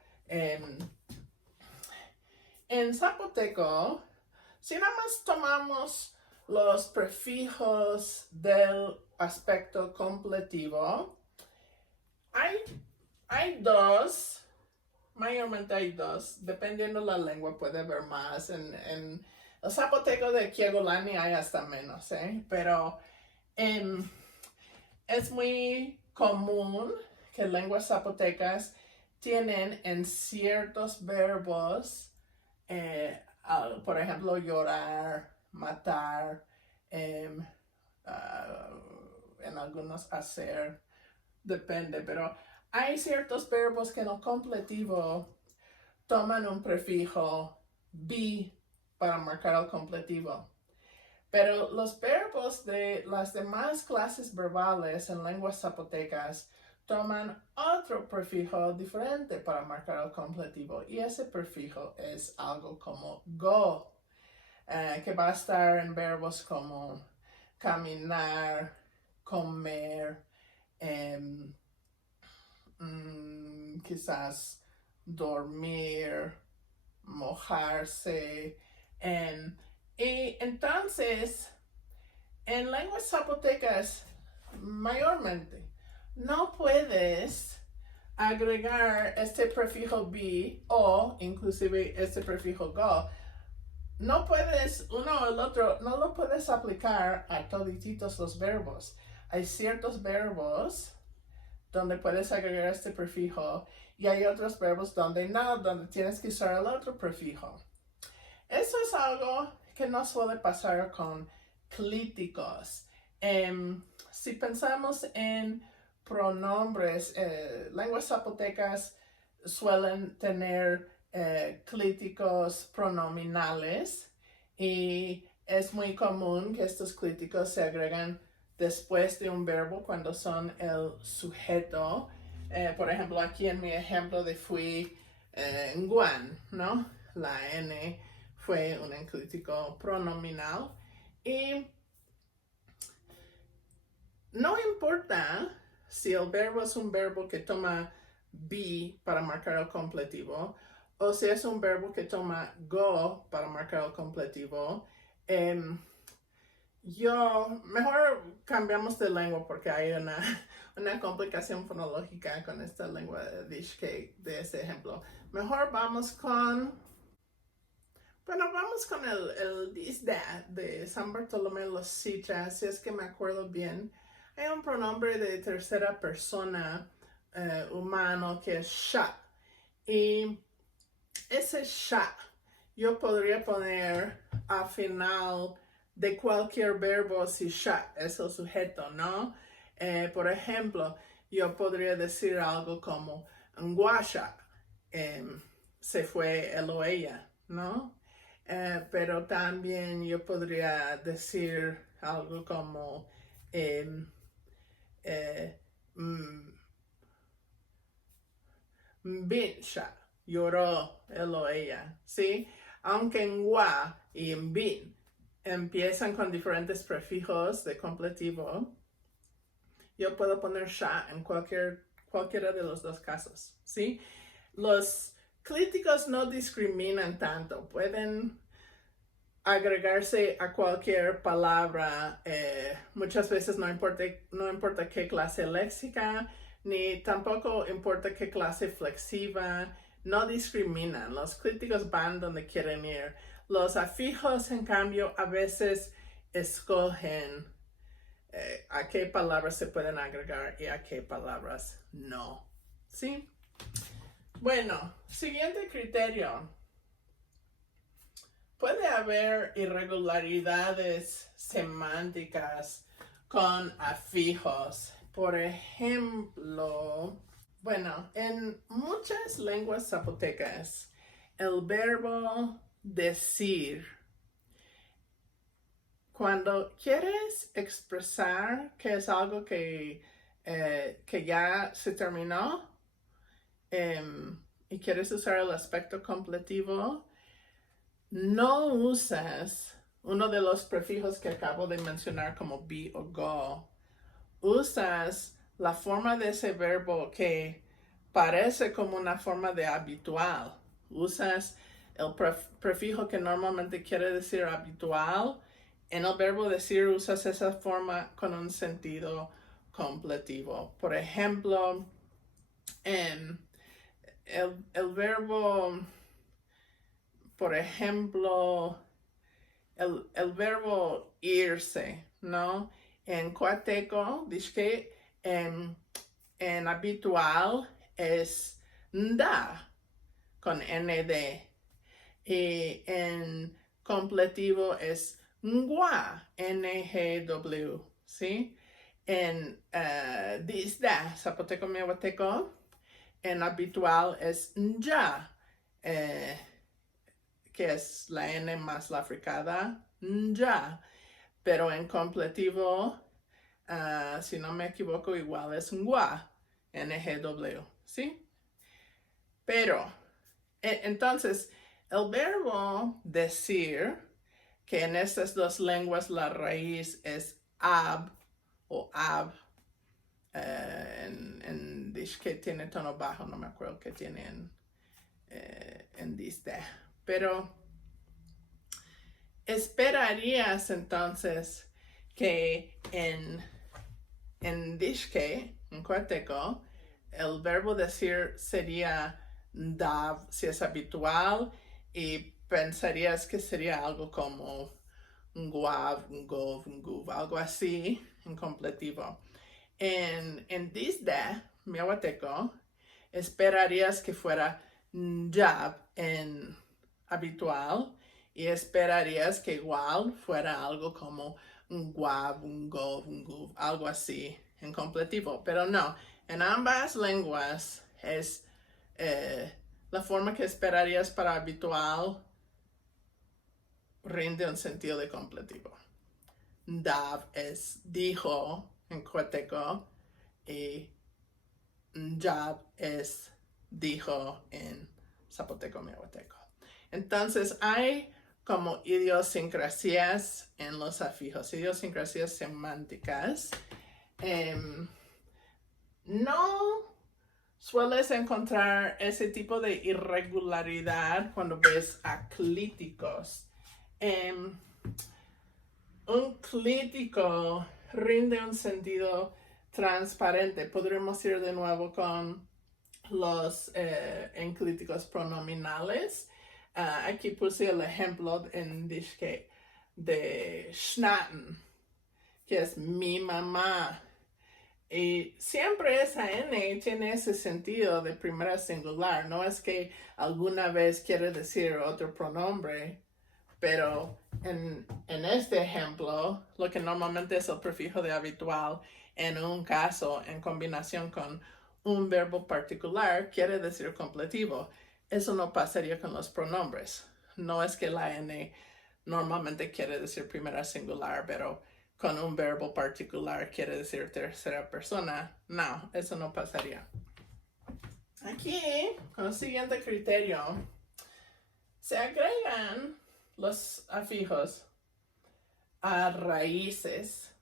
En zapoteco, si nada más tomamos los prefijos del aspecto completivo, hay dos, mayormente hay dos, dependiendo de la lengua puede haber más. En el zapoteco de Quiagolani hay hasta menos, pero es muy común que lenguas zapotecas tienen en ciertos verbos, por ejemplo, llorar, matar, en algunos hacer, depende, pero hay ciertos verbos que en el completivo toman un prefijo bi para marcar el completivo. Pero los verbos de las demás clases verbales en lenguas zapotecas toman otro prefijo diferente para marcar el completivo. Y ese prefijo es algo como go, que va a estar en verbos como caminar, comer, quizás dormir, mojarse. Y entonces, en lenguas zapotecas, mayormente, no puedes agregar este prefijo bi o inclusive este prefijo go. No puedes, uno o el otro, no lo puedes aplicar a todititos los verbos. Hay ciertos verbos donde puedes agregar este prefijo y hay otros verbos donde no, donde tienes que usar el otro prefijo. Eso es algo que no suele pasar con clíticos. Si pensamos en pronombres, lenguas zapotecas suelen tener clíticos pronominales y es muy común que estos clíticos se agregan después de un verbo cuando son el sujeto. Por ejemplo, aquí en mi ejemplo de fui Nguan, ¿no? La N fue un enclítico pronominal. Y no importa si el verbo es un verbo que toma be para marcar el completivo o si es un verbo que toma go para marcar el completivo. Mejor cambiamos de lengua porque hay una complicación fonológica con esta lengua de ese ejemplo. Mejor vamos con el this, that de San Bartolomé de los Cichas, si es que me acuerdo bien. Hay un pronombre de tercera persona humano que es sha. Y ese sha yo podría poner al final de cualquier verbo si sha es el sujeto, ¿no? Por ejemplo, yo podría decir algo como Nguasha, se fue él o ella, ¿no? Pero también yo podría decir algo como Binsha, lloró él o ella, ¿sí? Aunque en wa y en bin empiezan con diferentes prefijos de completivo, yo puedo poner sha en cualquiera de los dos casos, ¿sí? Los críticos no discriminan tanto, pueden agregarse a cualquier palabra, muchas veces no importa qué clase léxica, ni tampoco importa qué clase flexiva, no discriminan, los críticos van donde quieren ir. Los afijos, en cambio, a veces escogen a qué palabras se pueden agregar y a qué palabras no, ¿sí? Bueno, siguiente criterio. Puede haber irregularidades semánticas con afijos. Por ejemplo, bueno, en muchas lenguas zapotecas, el verbo decir, cuando quieres expresar que es algo que ya se terminó y quieres usar el aspecto completivo, no usas uno de los prefijos que acabo de mencionar como be o go. Usas la forma de ese verbo que parece como una forma de habitual. Usas el prefijo que normalmente quiere decir habitual. En el verbo decir usas esa forma con un sentido completivo. Por ejemplo, el verbo... Por ejemplo, el verbo irse, ¿no? En cuateco, dice que en habitual es nda, con nd. Y en completivo es ngwa, ngw, ¿sí? En disda, zapoteco, miahuateco, en habitual es nya, que es la N más la fricada, ya. Pero en completivo, si no me equivoco, igual es ngwa, ngw, ¿sí? Pero, entonces, el verbo decir, que en estas dos lenguas la raíz es ab o ab, en que tiene tono bajo, no me acuerdo qué tiene en diste. Pero esperarías entonces que en dishke, en cuateco, el verbo decir sería dav si es habitual y pensarías que sería algo como nguav, ngov, nguv, algo así en completivo. En disde, miahuateco, esperarías que fuera jab en habitual y esperarías que igual fuera algo como un guab, un gov, un guv, algo así en completivo, pero no, en ambas lenguas es la forma que esperarías para habitual rinde un sentido de completivo. Dav es dijo en Hueteco y Jab es dijo en Zapoteco Miahuateco. Entonces hay como idiosincrasias en los afijos, idiosincrasias semánticas. No sueles encontrar ese tipo de irregularidad cuando ves aclíticos. Un clítico rinde un sentido transparente. Podremos ir de nuevo con los enclíticos pronominales. Aquí puse el ejemplo en Dishke de schnatten, que es mi mamá. Y siempre esa N tiene ese sentido de primera singular. No es que alguna vez quiere decir otro pronombre, pero en este ejemplo, lo que normalmente es el prefijo de habitual, en un caso, en combinación con un verbo particular, quiere decir completivo. Eso no pasaría con los pronombres. No es que la N normalmente quiere decir primera singular, pero con un verbo particular quiere decir tercera persona. No, eso no pasaría. Aquí, con el siguiente criterio, se agregan los afijos a raíces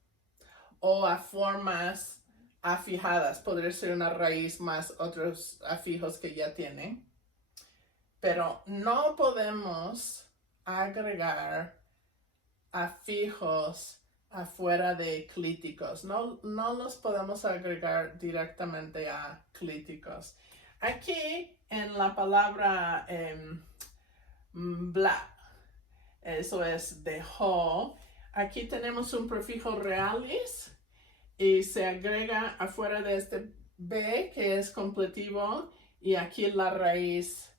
o a formas afijadas. Podría ser una raíz más otros afijos que ya tienen. Pero no podemos agregar afijos afuera de clíticos. No los podemos agregar directamente a clíticos. Aquí en la palabra bla, eso es dejó. Aquí tenemos un prefijo realis y se agrega afuera de este B, que es completivo, y aquí la raíz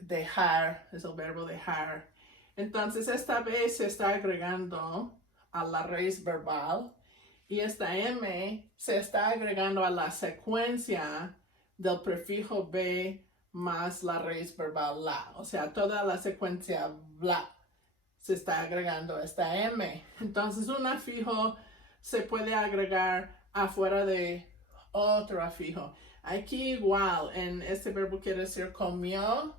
dejar, es el verbo dejar. Entonces esta B se está agregando a la raíz verbal y esta M se está agregando a la secuencia del prefijo B más la raíz verbal la. O sea, toda la secuencia bla se está agregando a esta M. Entonces un afijo se puede agregar afuera de otro afijo. Aquí igual, en este verbo quiere decir comió,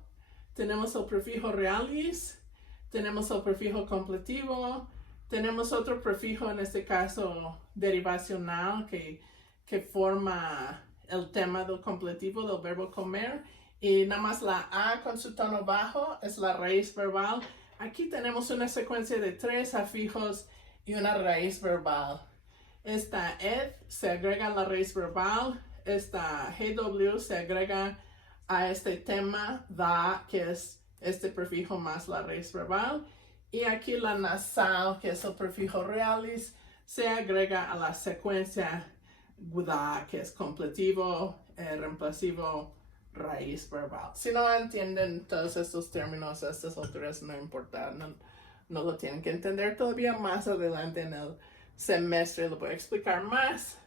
tenemos el prefijo realis, tenemos el prefijo completivo, tenemos otro prefijo, en este caso derivacional, que forma el tema del completivo del verbo comer, y nada más la A con su tono bajo es la raíz verbal. Aquí tenemos una secuencia de 3 afijos y una raíz verbal. Esta ed se agrega a la raíz verbal, esta GW se agrega a este tema da, que es este prefijo más la raíz verbal, y aquí la nasal, que es el prefijo realis, se agrega a la secuencia da, que es completivo, reemplazivo, raíz verbal. Si no entienden todos estos términos a estas alturas, no importa, no lo tienen que entender todavía. Más adelante en el semestre lo voy a explicar más.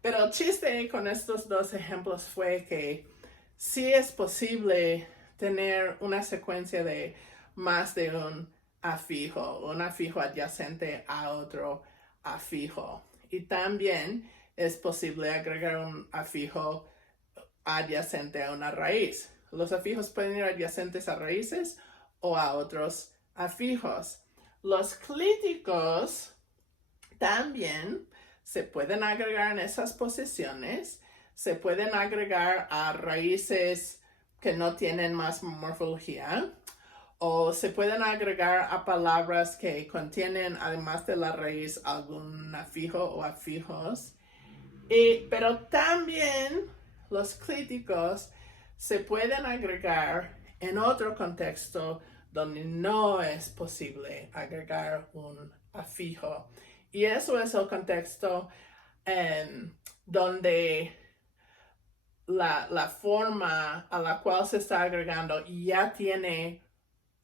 Pero el chiste con estos dos ejemplos fue que sí es posible tener una secuencia de más de un afijo adyacente a otro afijo. Y también es posible agregar un afijo adyacente a una raíz. Los afijos pueden ir adyacentes a raíces o a otros afijos. Los clíticos también se pueden agregar en esas posiciones, se pueden agregar a raíces que no tienen más morfología, o se pueden agregar a palabras que contienen, además de la raíz, algún afijo o afijos. Pero también los clíticos se pueden agregar en otro contexto donde no es posible agregar un afijo. Y eso es el contexto donde la forma a la cual se está agregando ya tiene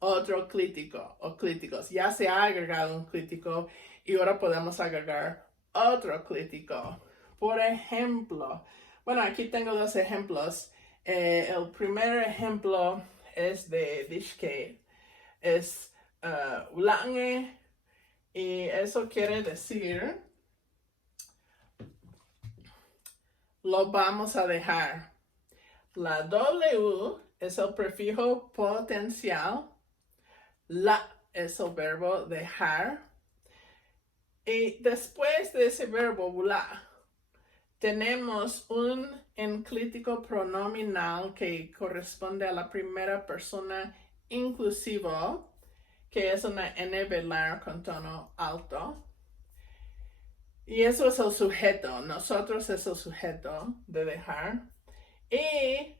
otro clítico o clíticos. Ya se ha agregado un clítico y ahora podemos agregar otro clítico. Por ejemplo, bueno, aquí tengo 2 ejemplos. El primer ejemplo es de Dishke. Es ulange Y eso quiere decir, lo vamos a dejar. La W es el prefijo potencial. La es el verbo dejar. Y después de ese verbo la, tenemos un enclítico pronominal que corresponde a la primera persona inclusivo, que es una N velar con tono alto. Y eso es el sujeto. Nosotros es el sujeto de dejar. Y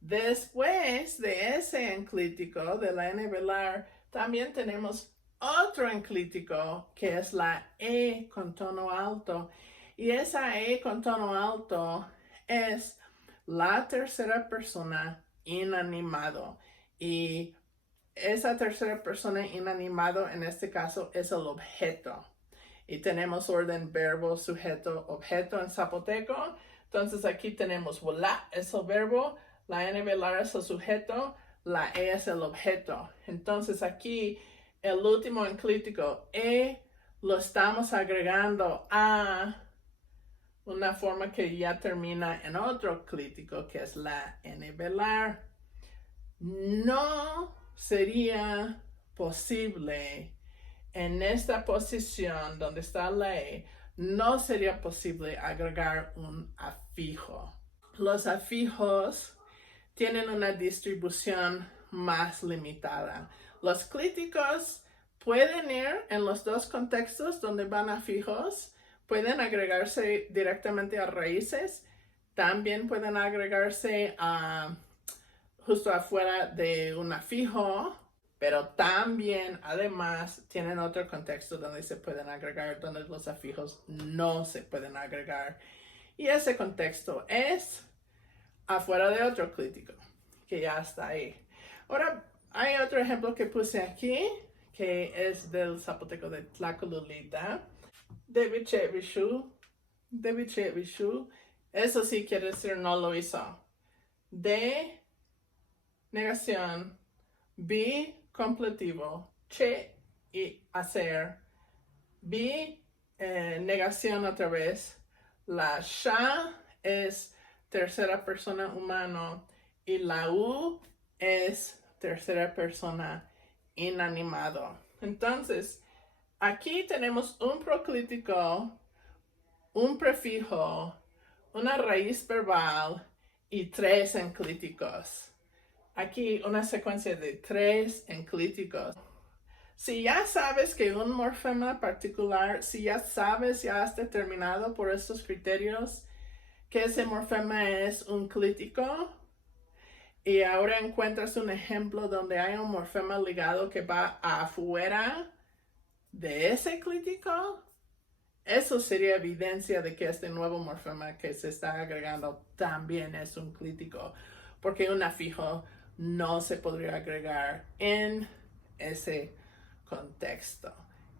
después de ese enclítico de la N velar, también tenemos otro enclítico que es la E con tono alto. Y esa E con tono alto es la tercera persona inanimado. Y esa tercera persona inanimado en este caso es el objeto. Y tenemos orden verbo, sujeto, objeto en zapoteco. Entonces aquí tenemos la es el verbo, la N velar es el sujeto, la E es el objeto. Entonces aquí el último enclítico E lo estamos agregando a una forma que ya termina en otro enclítico que es la N velar. No sería posible en esta posición donde está la E, no sería posible agregar un afijo. Los afijos tienen una distribución más limitada. Los clíticos pueden ir en los dos contextos donde van afijos, pueden agregarse directamente a raíces, también pueden agregarse justo afuera de un afijo, pero también además tienen otro contexto donde se pueden agregar, donde los afijos no se pueden agregar. Y ese contexto es afuera de otro clítico, que ya está ahí. Ahora, hay otro ejemplo que puse aquí, que es del zapoteco de Tlacolulita. Debiche vishu. Eso sí quiere decir no lo hizo. De negación, bi completivo, che y hacer, bi negación otra vez, la sha es tercera persona humano y la u es tercera persona inanimado. Entonces, aquí tenemos un proclítico, un prefijo, una raíz verbal y tres enclíticos. Aquí una secuencia de tres enclíticos. Si ya sabes que un morfema particular, si ya sabes, ya has determinado por estos criterios que ese morfema es un clítico, y ahora encuentras un ejemplo donde hay un morfema ligado que va afuera de ese clítico, eso sería evidencia de que este nuevo morfema que se está agregando también es un clítico, porque un afijo no se podría agregar en ese contexto.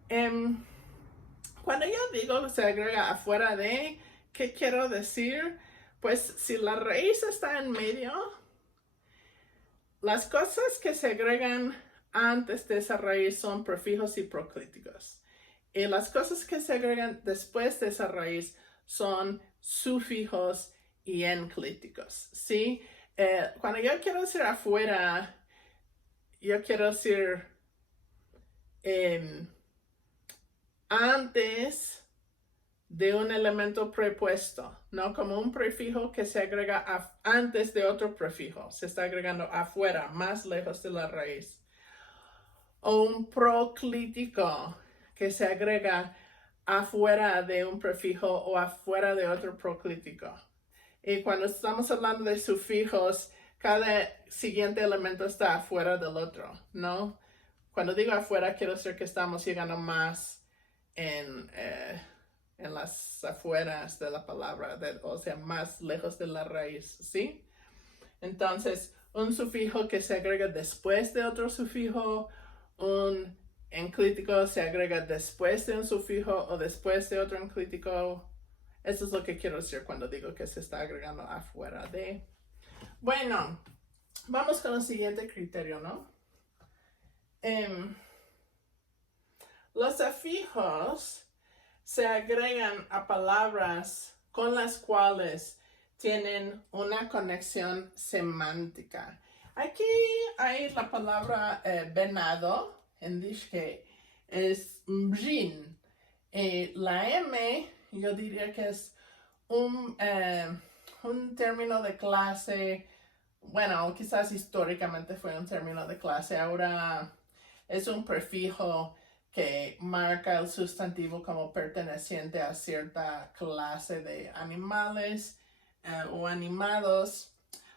Cuando yo digo se agrega afuera de, ¿qué quiero decir? Pues si la raíz está en medio, las cosas que se agregan antes de esa raíz son prefijos y proclíticos. Y las cosas que se agregan después de esa raíz son sufijos y enclíticos, ¿sí? Cuando yo quiero decir afuera, yo quiero decir antes de un elemento prepuesto, ¿no? Como un prefijo que se agrega antes de otro prefijo, se está agregando afuera, más lejos de la raíz. O un proclítico que se agrega afuera de un prefijo o afuera de otro proclítico. Y cuando estamos hablando de sufijos, cada siguiente elemento está afuera del otro, ¿no? Cuando digo afuera, quiero decir que estamos llegando más en las afueras de la palabra, o sea, más lejos de la raíz, ¿sí? Entonces, un sufijo que se agrega después de otro sufijo, un enclítico se agrega después de un sufijo o después de otro enclítico. Eso es lo que quiero decir cuando digo que se está agregando afuera de. Bueno, vamos con el siguiente criterio, ¿no? Los afijos se agregan a palabras con las cuales tienen una conexión semántica. Aquí hay la palabra venado, en que es mbrin. La M, yo diría que es un término de clase, bueno, quizás históricamente fue un término de clase, ahora es un prefijo que marca el sustantivo como perteneciente a cierta clase de animales o animados.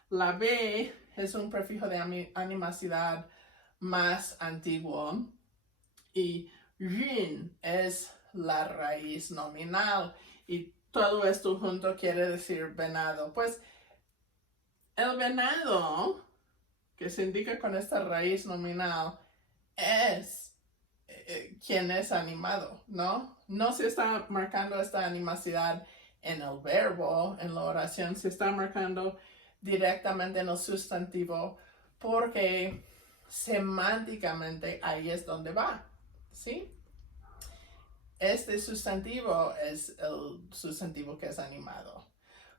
La B es un prefijo de animacidad más antiguo y rin es la raíz nominal y todo esto junto quiere decir venado. Pues el venado, que se indica con esta raíz nominal, es quien es animado, ¿no? No se está marcando esta animacidad en el verbo, en la oración, se está marcando directamente en el sustantivo porque semánticamente ahí es donde va, ¿sí? Este sustantivo es el sustantivo que es animado.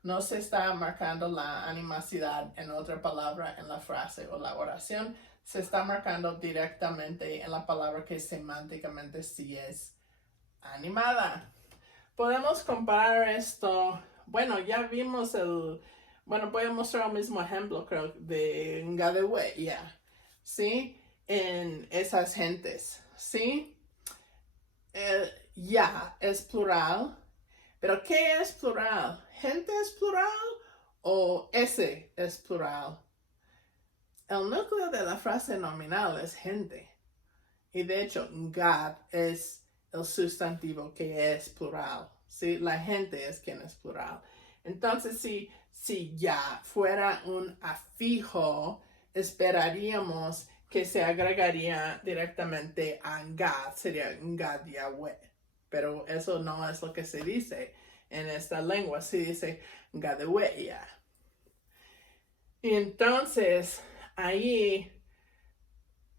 No se está marcando la animacidad en otra palabra en la frase o la oración, se está marcando directamente en la palabra que semánticamente sí es animada. Podemos comparar esto, bueno, ya vimos voy a mostrar el mismo ejemplo, creo, de Ngadehueya, ¿sí? En esas gentes, ¿sí? Ya es plural, pero ¿qué es plural? ¿Gente es plural o ese es plural? El núcleo de la frase nominal es gente. Y de hecho, God es el sustantivo que es plural. ¿Sí? La gente es quien es plural. Entonces, si ya fuera un afijo, esperaríamos que se agregaría directamente a God. Sería God Yahweh. Pero eso no es lo que se dice en esta lengua. Se dice Gadehueya. Y entonces, ahí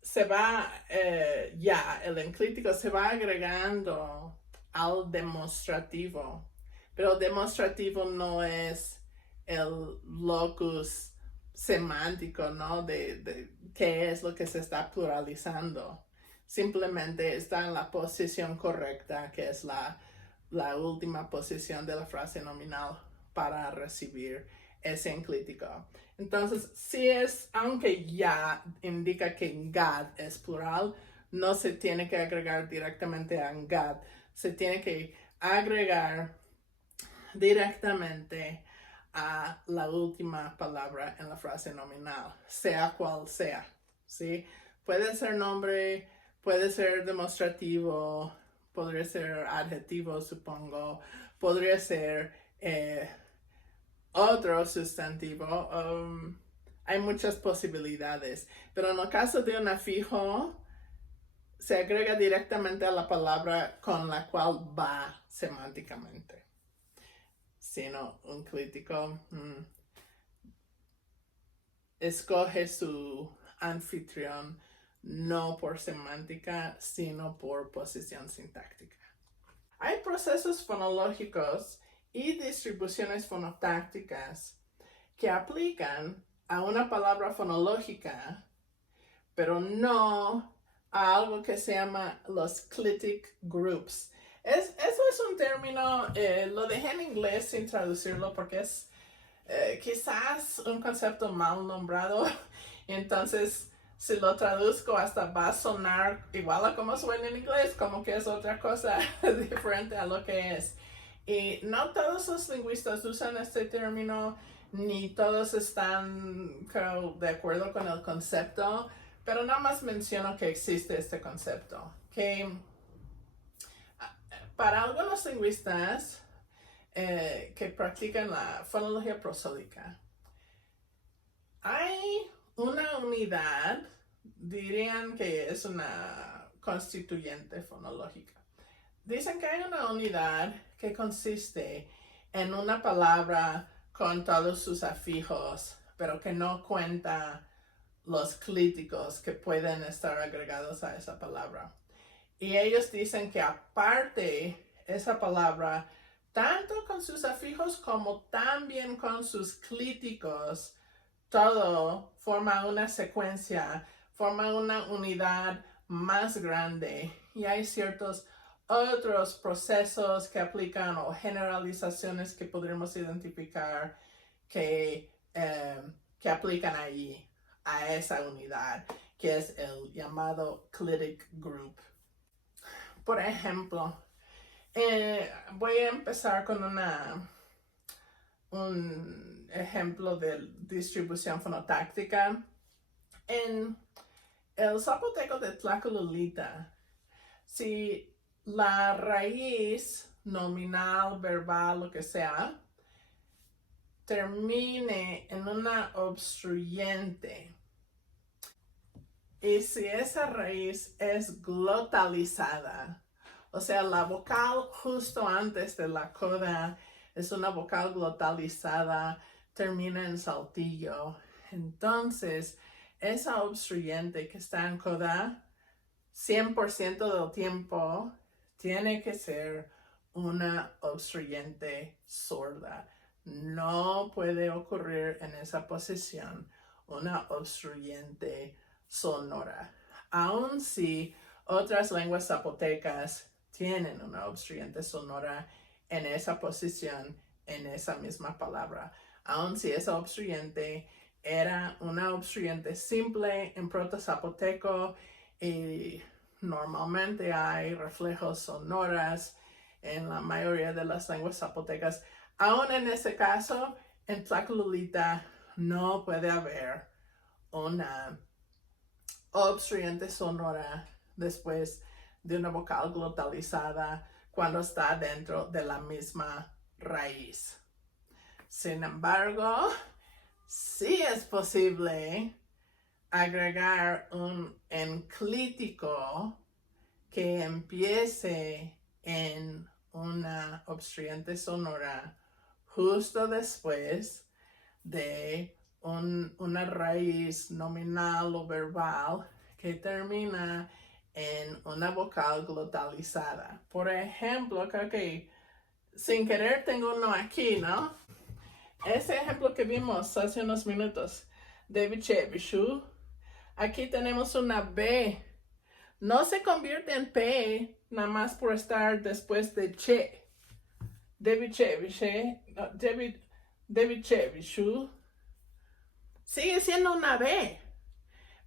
se va, el enclítico se va agregando al demostrativo, pero el demostrativo no es el locus semántico, ¿no? De qué es lo que se está pluralizando. Simplemente está en la posición correcta, que es la última posición de la frase nominal para recibir ese enclítico. Entonces, si es, aunque ya indica que God es plural, no se tiene que agregar directamente a God, se tiene que agregar directamente a la última palabra en la frase nominal, sea cual sea, ¿sí? Puede ser nombre, puede ser demostrativo, podría ser adjetivo, supongo, podría ser otro sustantivo. Hay muchas posibilidades, pero en el caso de un afijo, se agrega directamente a la palabra con la cual va semánticamente. Sino un crítico escoge su anfitrión no por semántica, sino por posición sintáctica. Hay procesos fonológicos y distribuciones fonotácticas que aplican a una palabra fonológica, pero no a algo que se llama los clitic groups. Eso es un término, lo dejé en inglés sin traducirlo porque es quizás un concepto mal nombrado, entonces si lo traduzco hasta va a sonar igual a como suena en inglés, como que es otra cosa diferente a lo que es. Y no todos los lingüistas usan este término, ni todos están, creo, de acuerdo con el concepto, pero nada más menciono que existe este concepto, que para algunos lingüistas que practican la fonología prosódica, hay una unidad, dirían que es una constituyente fonológica. Dicen que hay una unidad que consiste en una palabra con todos sus afijos, pero que no cuenta los clíticos que pueden estar agregados a esa palabra. Y ellos dicen que aparte esa palabra, tanto con sus afijos como también con sus clíticos, todo forma una secuencia, forma una unidad más grande. Y hay ciertos otros procesos que aplican o generalizaciones que podremos identificar que aplican allí a esa unidad, que es el llamado clitic group. Por ejemplo, voy a empezar con un ejemplo de distribución fonotáctica. En el zapoteco de Tlacolulita, si la raíz nominal, verbal, lo que sea, termine en una obstruyente, y si esa raíz es glotalizada, o sea, la vocal justo antes de la coda es una vocal glotalizada, termina en saltillo, entonces esa obstruyente que está en coda 100% del tiempo tiene que ser una obstruyente sorda. No puede ocurrir en esa posición una obstruyente sonora. Aun si otras lenguas zapotecas tienen una obstruyente sonora en esa posición, en esa misma palabra. Aun si esa obstruyente era una obstruyente simple en proto-zapoteco y normalmente hay reflejos sonoras en la mayoría de las lenguas zapotecas. Aún en ese caso, en Tlacolulita no puede haber una obstruyente sonora después de una vocal glotalizada cuando está dentro de la misma raíz. Sin embargo, sí es posible agregar un enclítico que empiece en una obstruyente sonora justo después de una raíz nominal o verbal que termina en una vocal glotalizada. Por ejemplo, creo que sin querer tengo uno aquí, ¿no? Ese ejemplo que vimos hace unos minutos de Bichevishu. Aquí tenemos una B. No se convierte en P nada más por estar después de che. Devichevishu. Sigue siendo una B.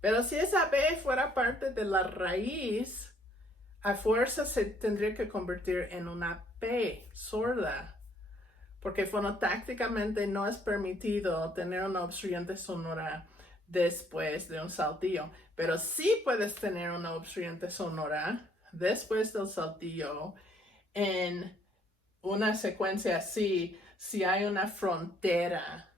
Pero si esa B fuera parte de la raíz, a fuerza se tendría que convertir en una P sorda. Porque fonotácticamente no es permitido tener una obstruyente sonora después de un saltillo. Pero sí puedes tener una obstruyente sonora después del saltillo en una secuencia así, si hay una frontera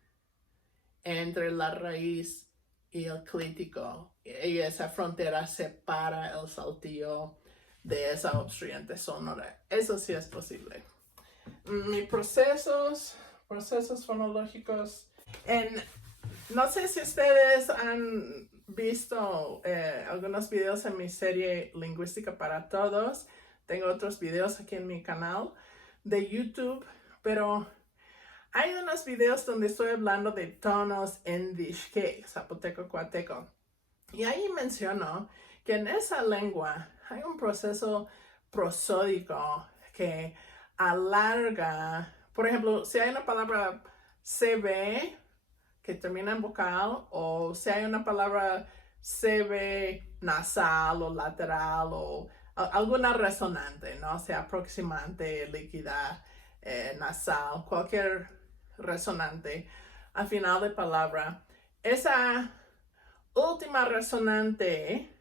entre la raíz y el clítico. Y esa frontera separa el saltillo de esa obstruyente sonora. Eso sí es posible. Mis procesos fonológicos. No sé si ustedes han visto algunos videos en mi serie Lingüística para Todos. Tengo otros videos aquí en mi canal de YouTube, pero hay unos videos donde estoy hablando de tonos en Dishke, zapoteco, cuateco. Y ahí menciono que en esa lengua hay un proceso prosódico que alarga. Por ejemplo, si hay una palabra CB que termina en vocal, o si hay una palabra CB nasal o lateral o alguna resonante, ¿no? Sea aproximante, líquida, nasal, cualquier resonante al final de palabra. Esa última resonante,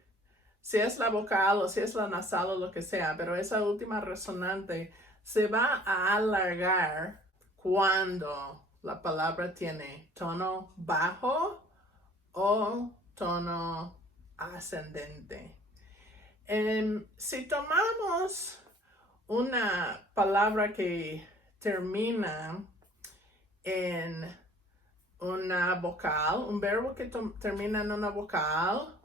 si es la vocal o si es la nasal o lo que sea, pero esa última resonante se va a alargar cuando la palabra tiene tono bajo o tono ascendente. Si tomamos una palabra que termina en una vocal, un verbo que termina en una vocal,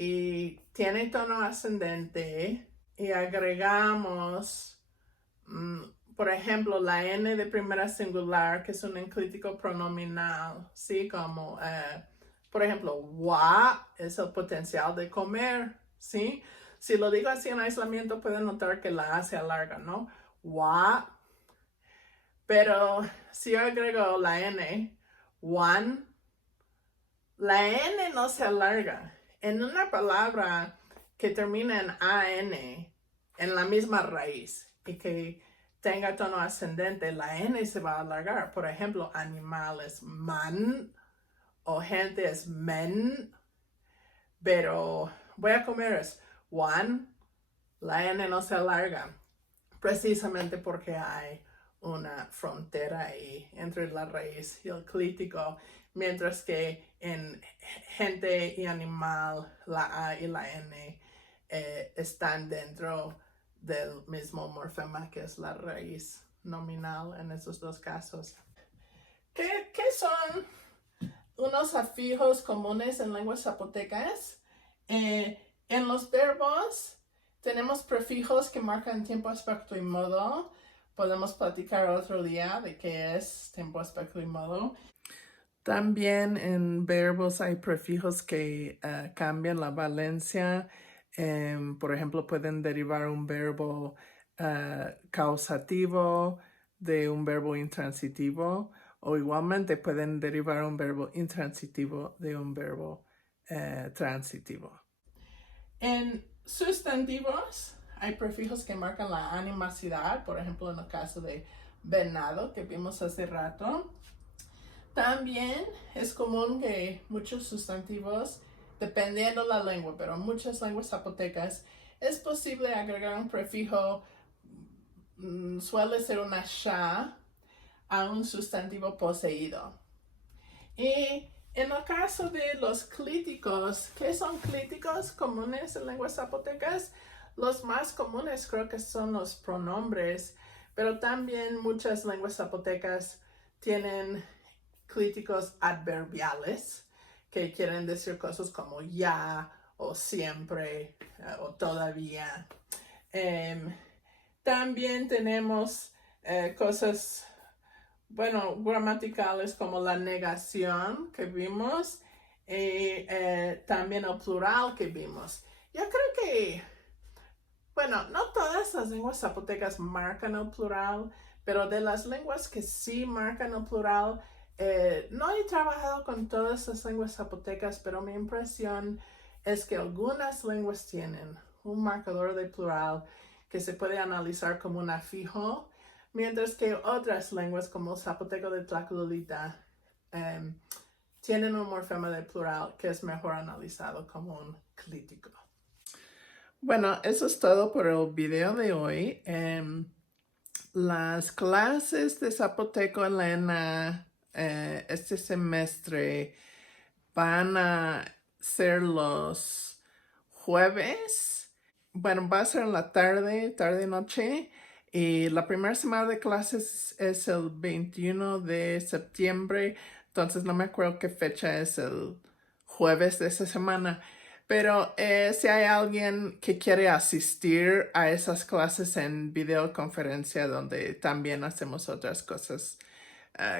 y tiene tono ascendente y agregamos, por ejemplo, la N de primera singular, que es un enclítico pronominal, ¿sí? Como, por ejemplo, wa es el potencial de comer, ¿sí? Si lo digo así en aislamiento, pueden notar que la A se alarga, ¿no? Wa. Pero si yo agrego la N, one, la N no se alarga. En una palabra que termina en AN, en la misma raíz, y que tenga tono ascendente, la N se va a alargar. Por ejemplo, animal es man, o gente es men, pero voy a comer es one, la N no se alarga, precisamente porque hay una frontera ahí entre la raíz y el clítico, mientras que en gente y animal la A y la N están dentro del mismo morfema que es la raíz nominal en esos dos casos. ¿Qué son unos afijos comunes en lenguas zapotecas? En los verbos tenemos prefijos que marcan tiempo, aspecto y modo. Podemos platicar otro día de qué es tiempo, aspecto y modo. También en verbos hay prefijos que cambian la valencia. Por ejemplo, pueden derivar un verbo causativo de un verbo intransitivo, o igualmente pueden derivar un verbo intransitivo de un verbo transitivo. En sustantivos hay prefijos que marcan la animacidad, por ejemplo en el caso de venado que vimos hace rato. También es común que muchos sustantivos, dependiendo la lengua, pero en muchas lenguas zapotecas, es posible agregar un prefijo, suele ser una sha, a un sustantivo poseído. Y en el caso de los clíticos, ¿qué son clíticos comunes en lenguas zapotecas? Los más comunes creo que son los pronombres, pero también muchas lenguas zapotecas tienen clíticos adverbiales, que quieren decir cosas como ya, o siempre, o todavía. También tenemos cosas, bueno, gramaticales como la negación que vimos, y también el plural que vimos. Yo creo que, bueno, no todas las lenguas zapotecas marcan el plural, pero de las lenguas que sí marcan el plural, no he trabajado con todas las lenguas zapotecas, pero mi impresión es que algunas lenguas tienen un marcador de plural que se puede analizar como un afijo, mientras que otras lenguas como el zapoteco de Tlacololita tienen un morfema de plural que es mejor analizado como un clítico. Bueno, eso es todo por el video de hoy. Las clases de zapoteco en la ENA este semestre van a ser los jueves. Bueno, va a ser en la tarde y noche. Y la primera semana de clases es el 21 de septiembre. Entonces no me acuerdo qué fecha es el jueves de esa semana. Pero si hay alguien que quiere asistir a esas clases en videoconferencia donde también hacemos otras cosas,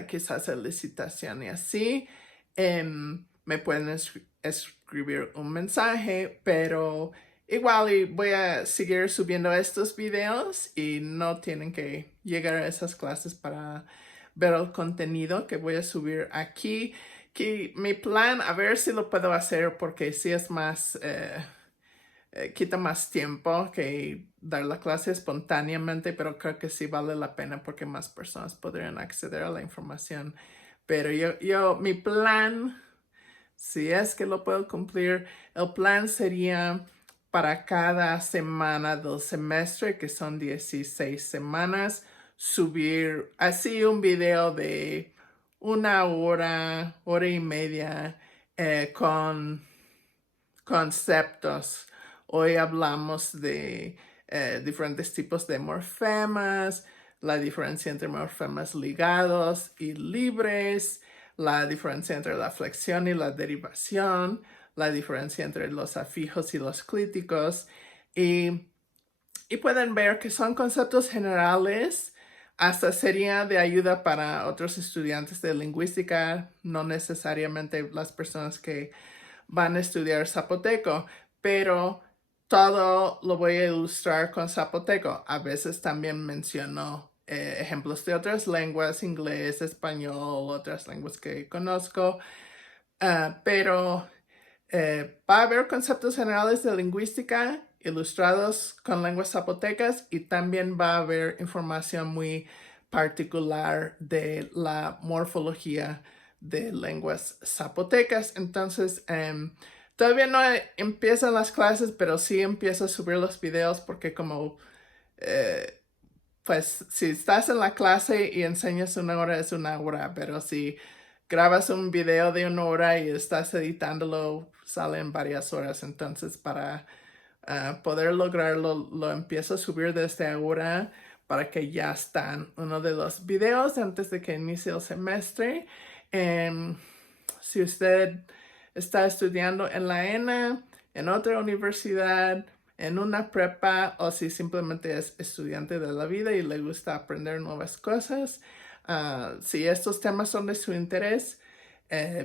quizás en licitación y así, me pueden escribir un mensaje, pero igual y voy a seguir subiendo estos videos y no tienen que llegar a esas clases para ver el contenido que voy a subir aquí. Que mi plan, a ver si lo puedo hacer porque sí es más, quita más tiempo que dar la clase espontáneamente, pero creo que sí vale la pena porque más personas podrían acceder a la información. Pero mi plan, si es que lo puedo cumplir, el plan sería para cada semana del semestre, que son 16 semanas, subir así un video de 1 hora, hora y media, con conceptos. Hoy hablamos de diferentes tipos de morfemas, la diferencia entre morfemas ligados y libres, la diferencia entre la flexión y la derivación, la diferencia entre los afijos y los clíticos. Y pueden ver que son conceptos generales, hasta sería de ayuda para otros estudiantes de lingüística, no necesariamente las personas que van a estudiar zapoteco, pero todo lo voy a ilustrar con zapoteco. A veces también menciono ejemplos de otras lenguas, inglés, español, otras lenguas que conozco, pero va a haber conceptos generales de lingüística ilustrados con lenguas zapotecas y también va a haber información muy particular de la morfología de lenguas zapotecas. Entonces, todavía no empiezan las clases, pero sí empiezo a subir los videos porque como, pues, si estás en la clase y enseñas 1 hora, es 1 hora, pero si grabas un video de 1 hora y estás editándolo, salen varias horas. Entonces, para poder lograrlo, lo empiezo a subir desde ahora para que ya están uno de los videos antes de que inicie el semestre. Si usted está estudiando en la ENA, en otra universidad, en una prepa, o si simplemente es estudiante de la vida y le gusta aprender nuevas cosas, si estos temas son de su interés,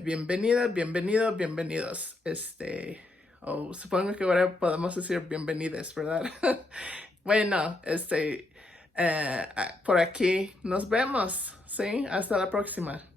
bienvenida, bienvenido, bienvenidos. Supongo que ahora podemos decir bienvenides, ¿verdad? Bueno, por aquí nos vemos, ¿sí? Hasta la próxima.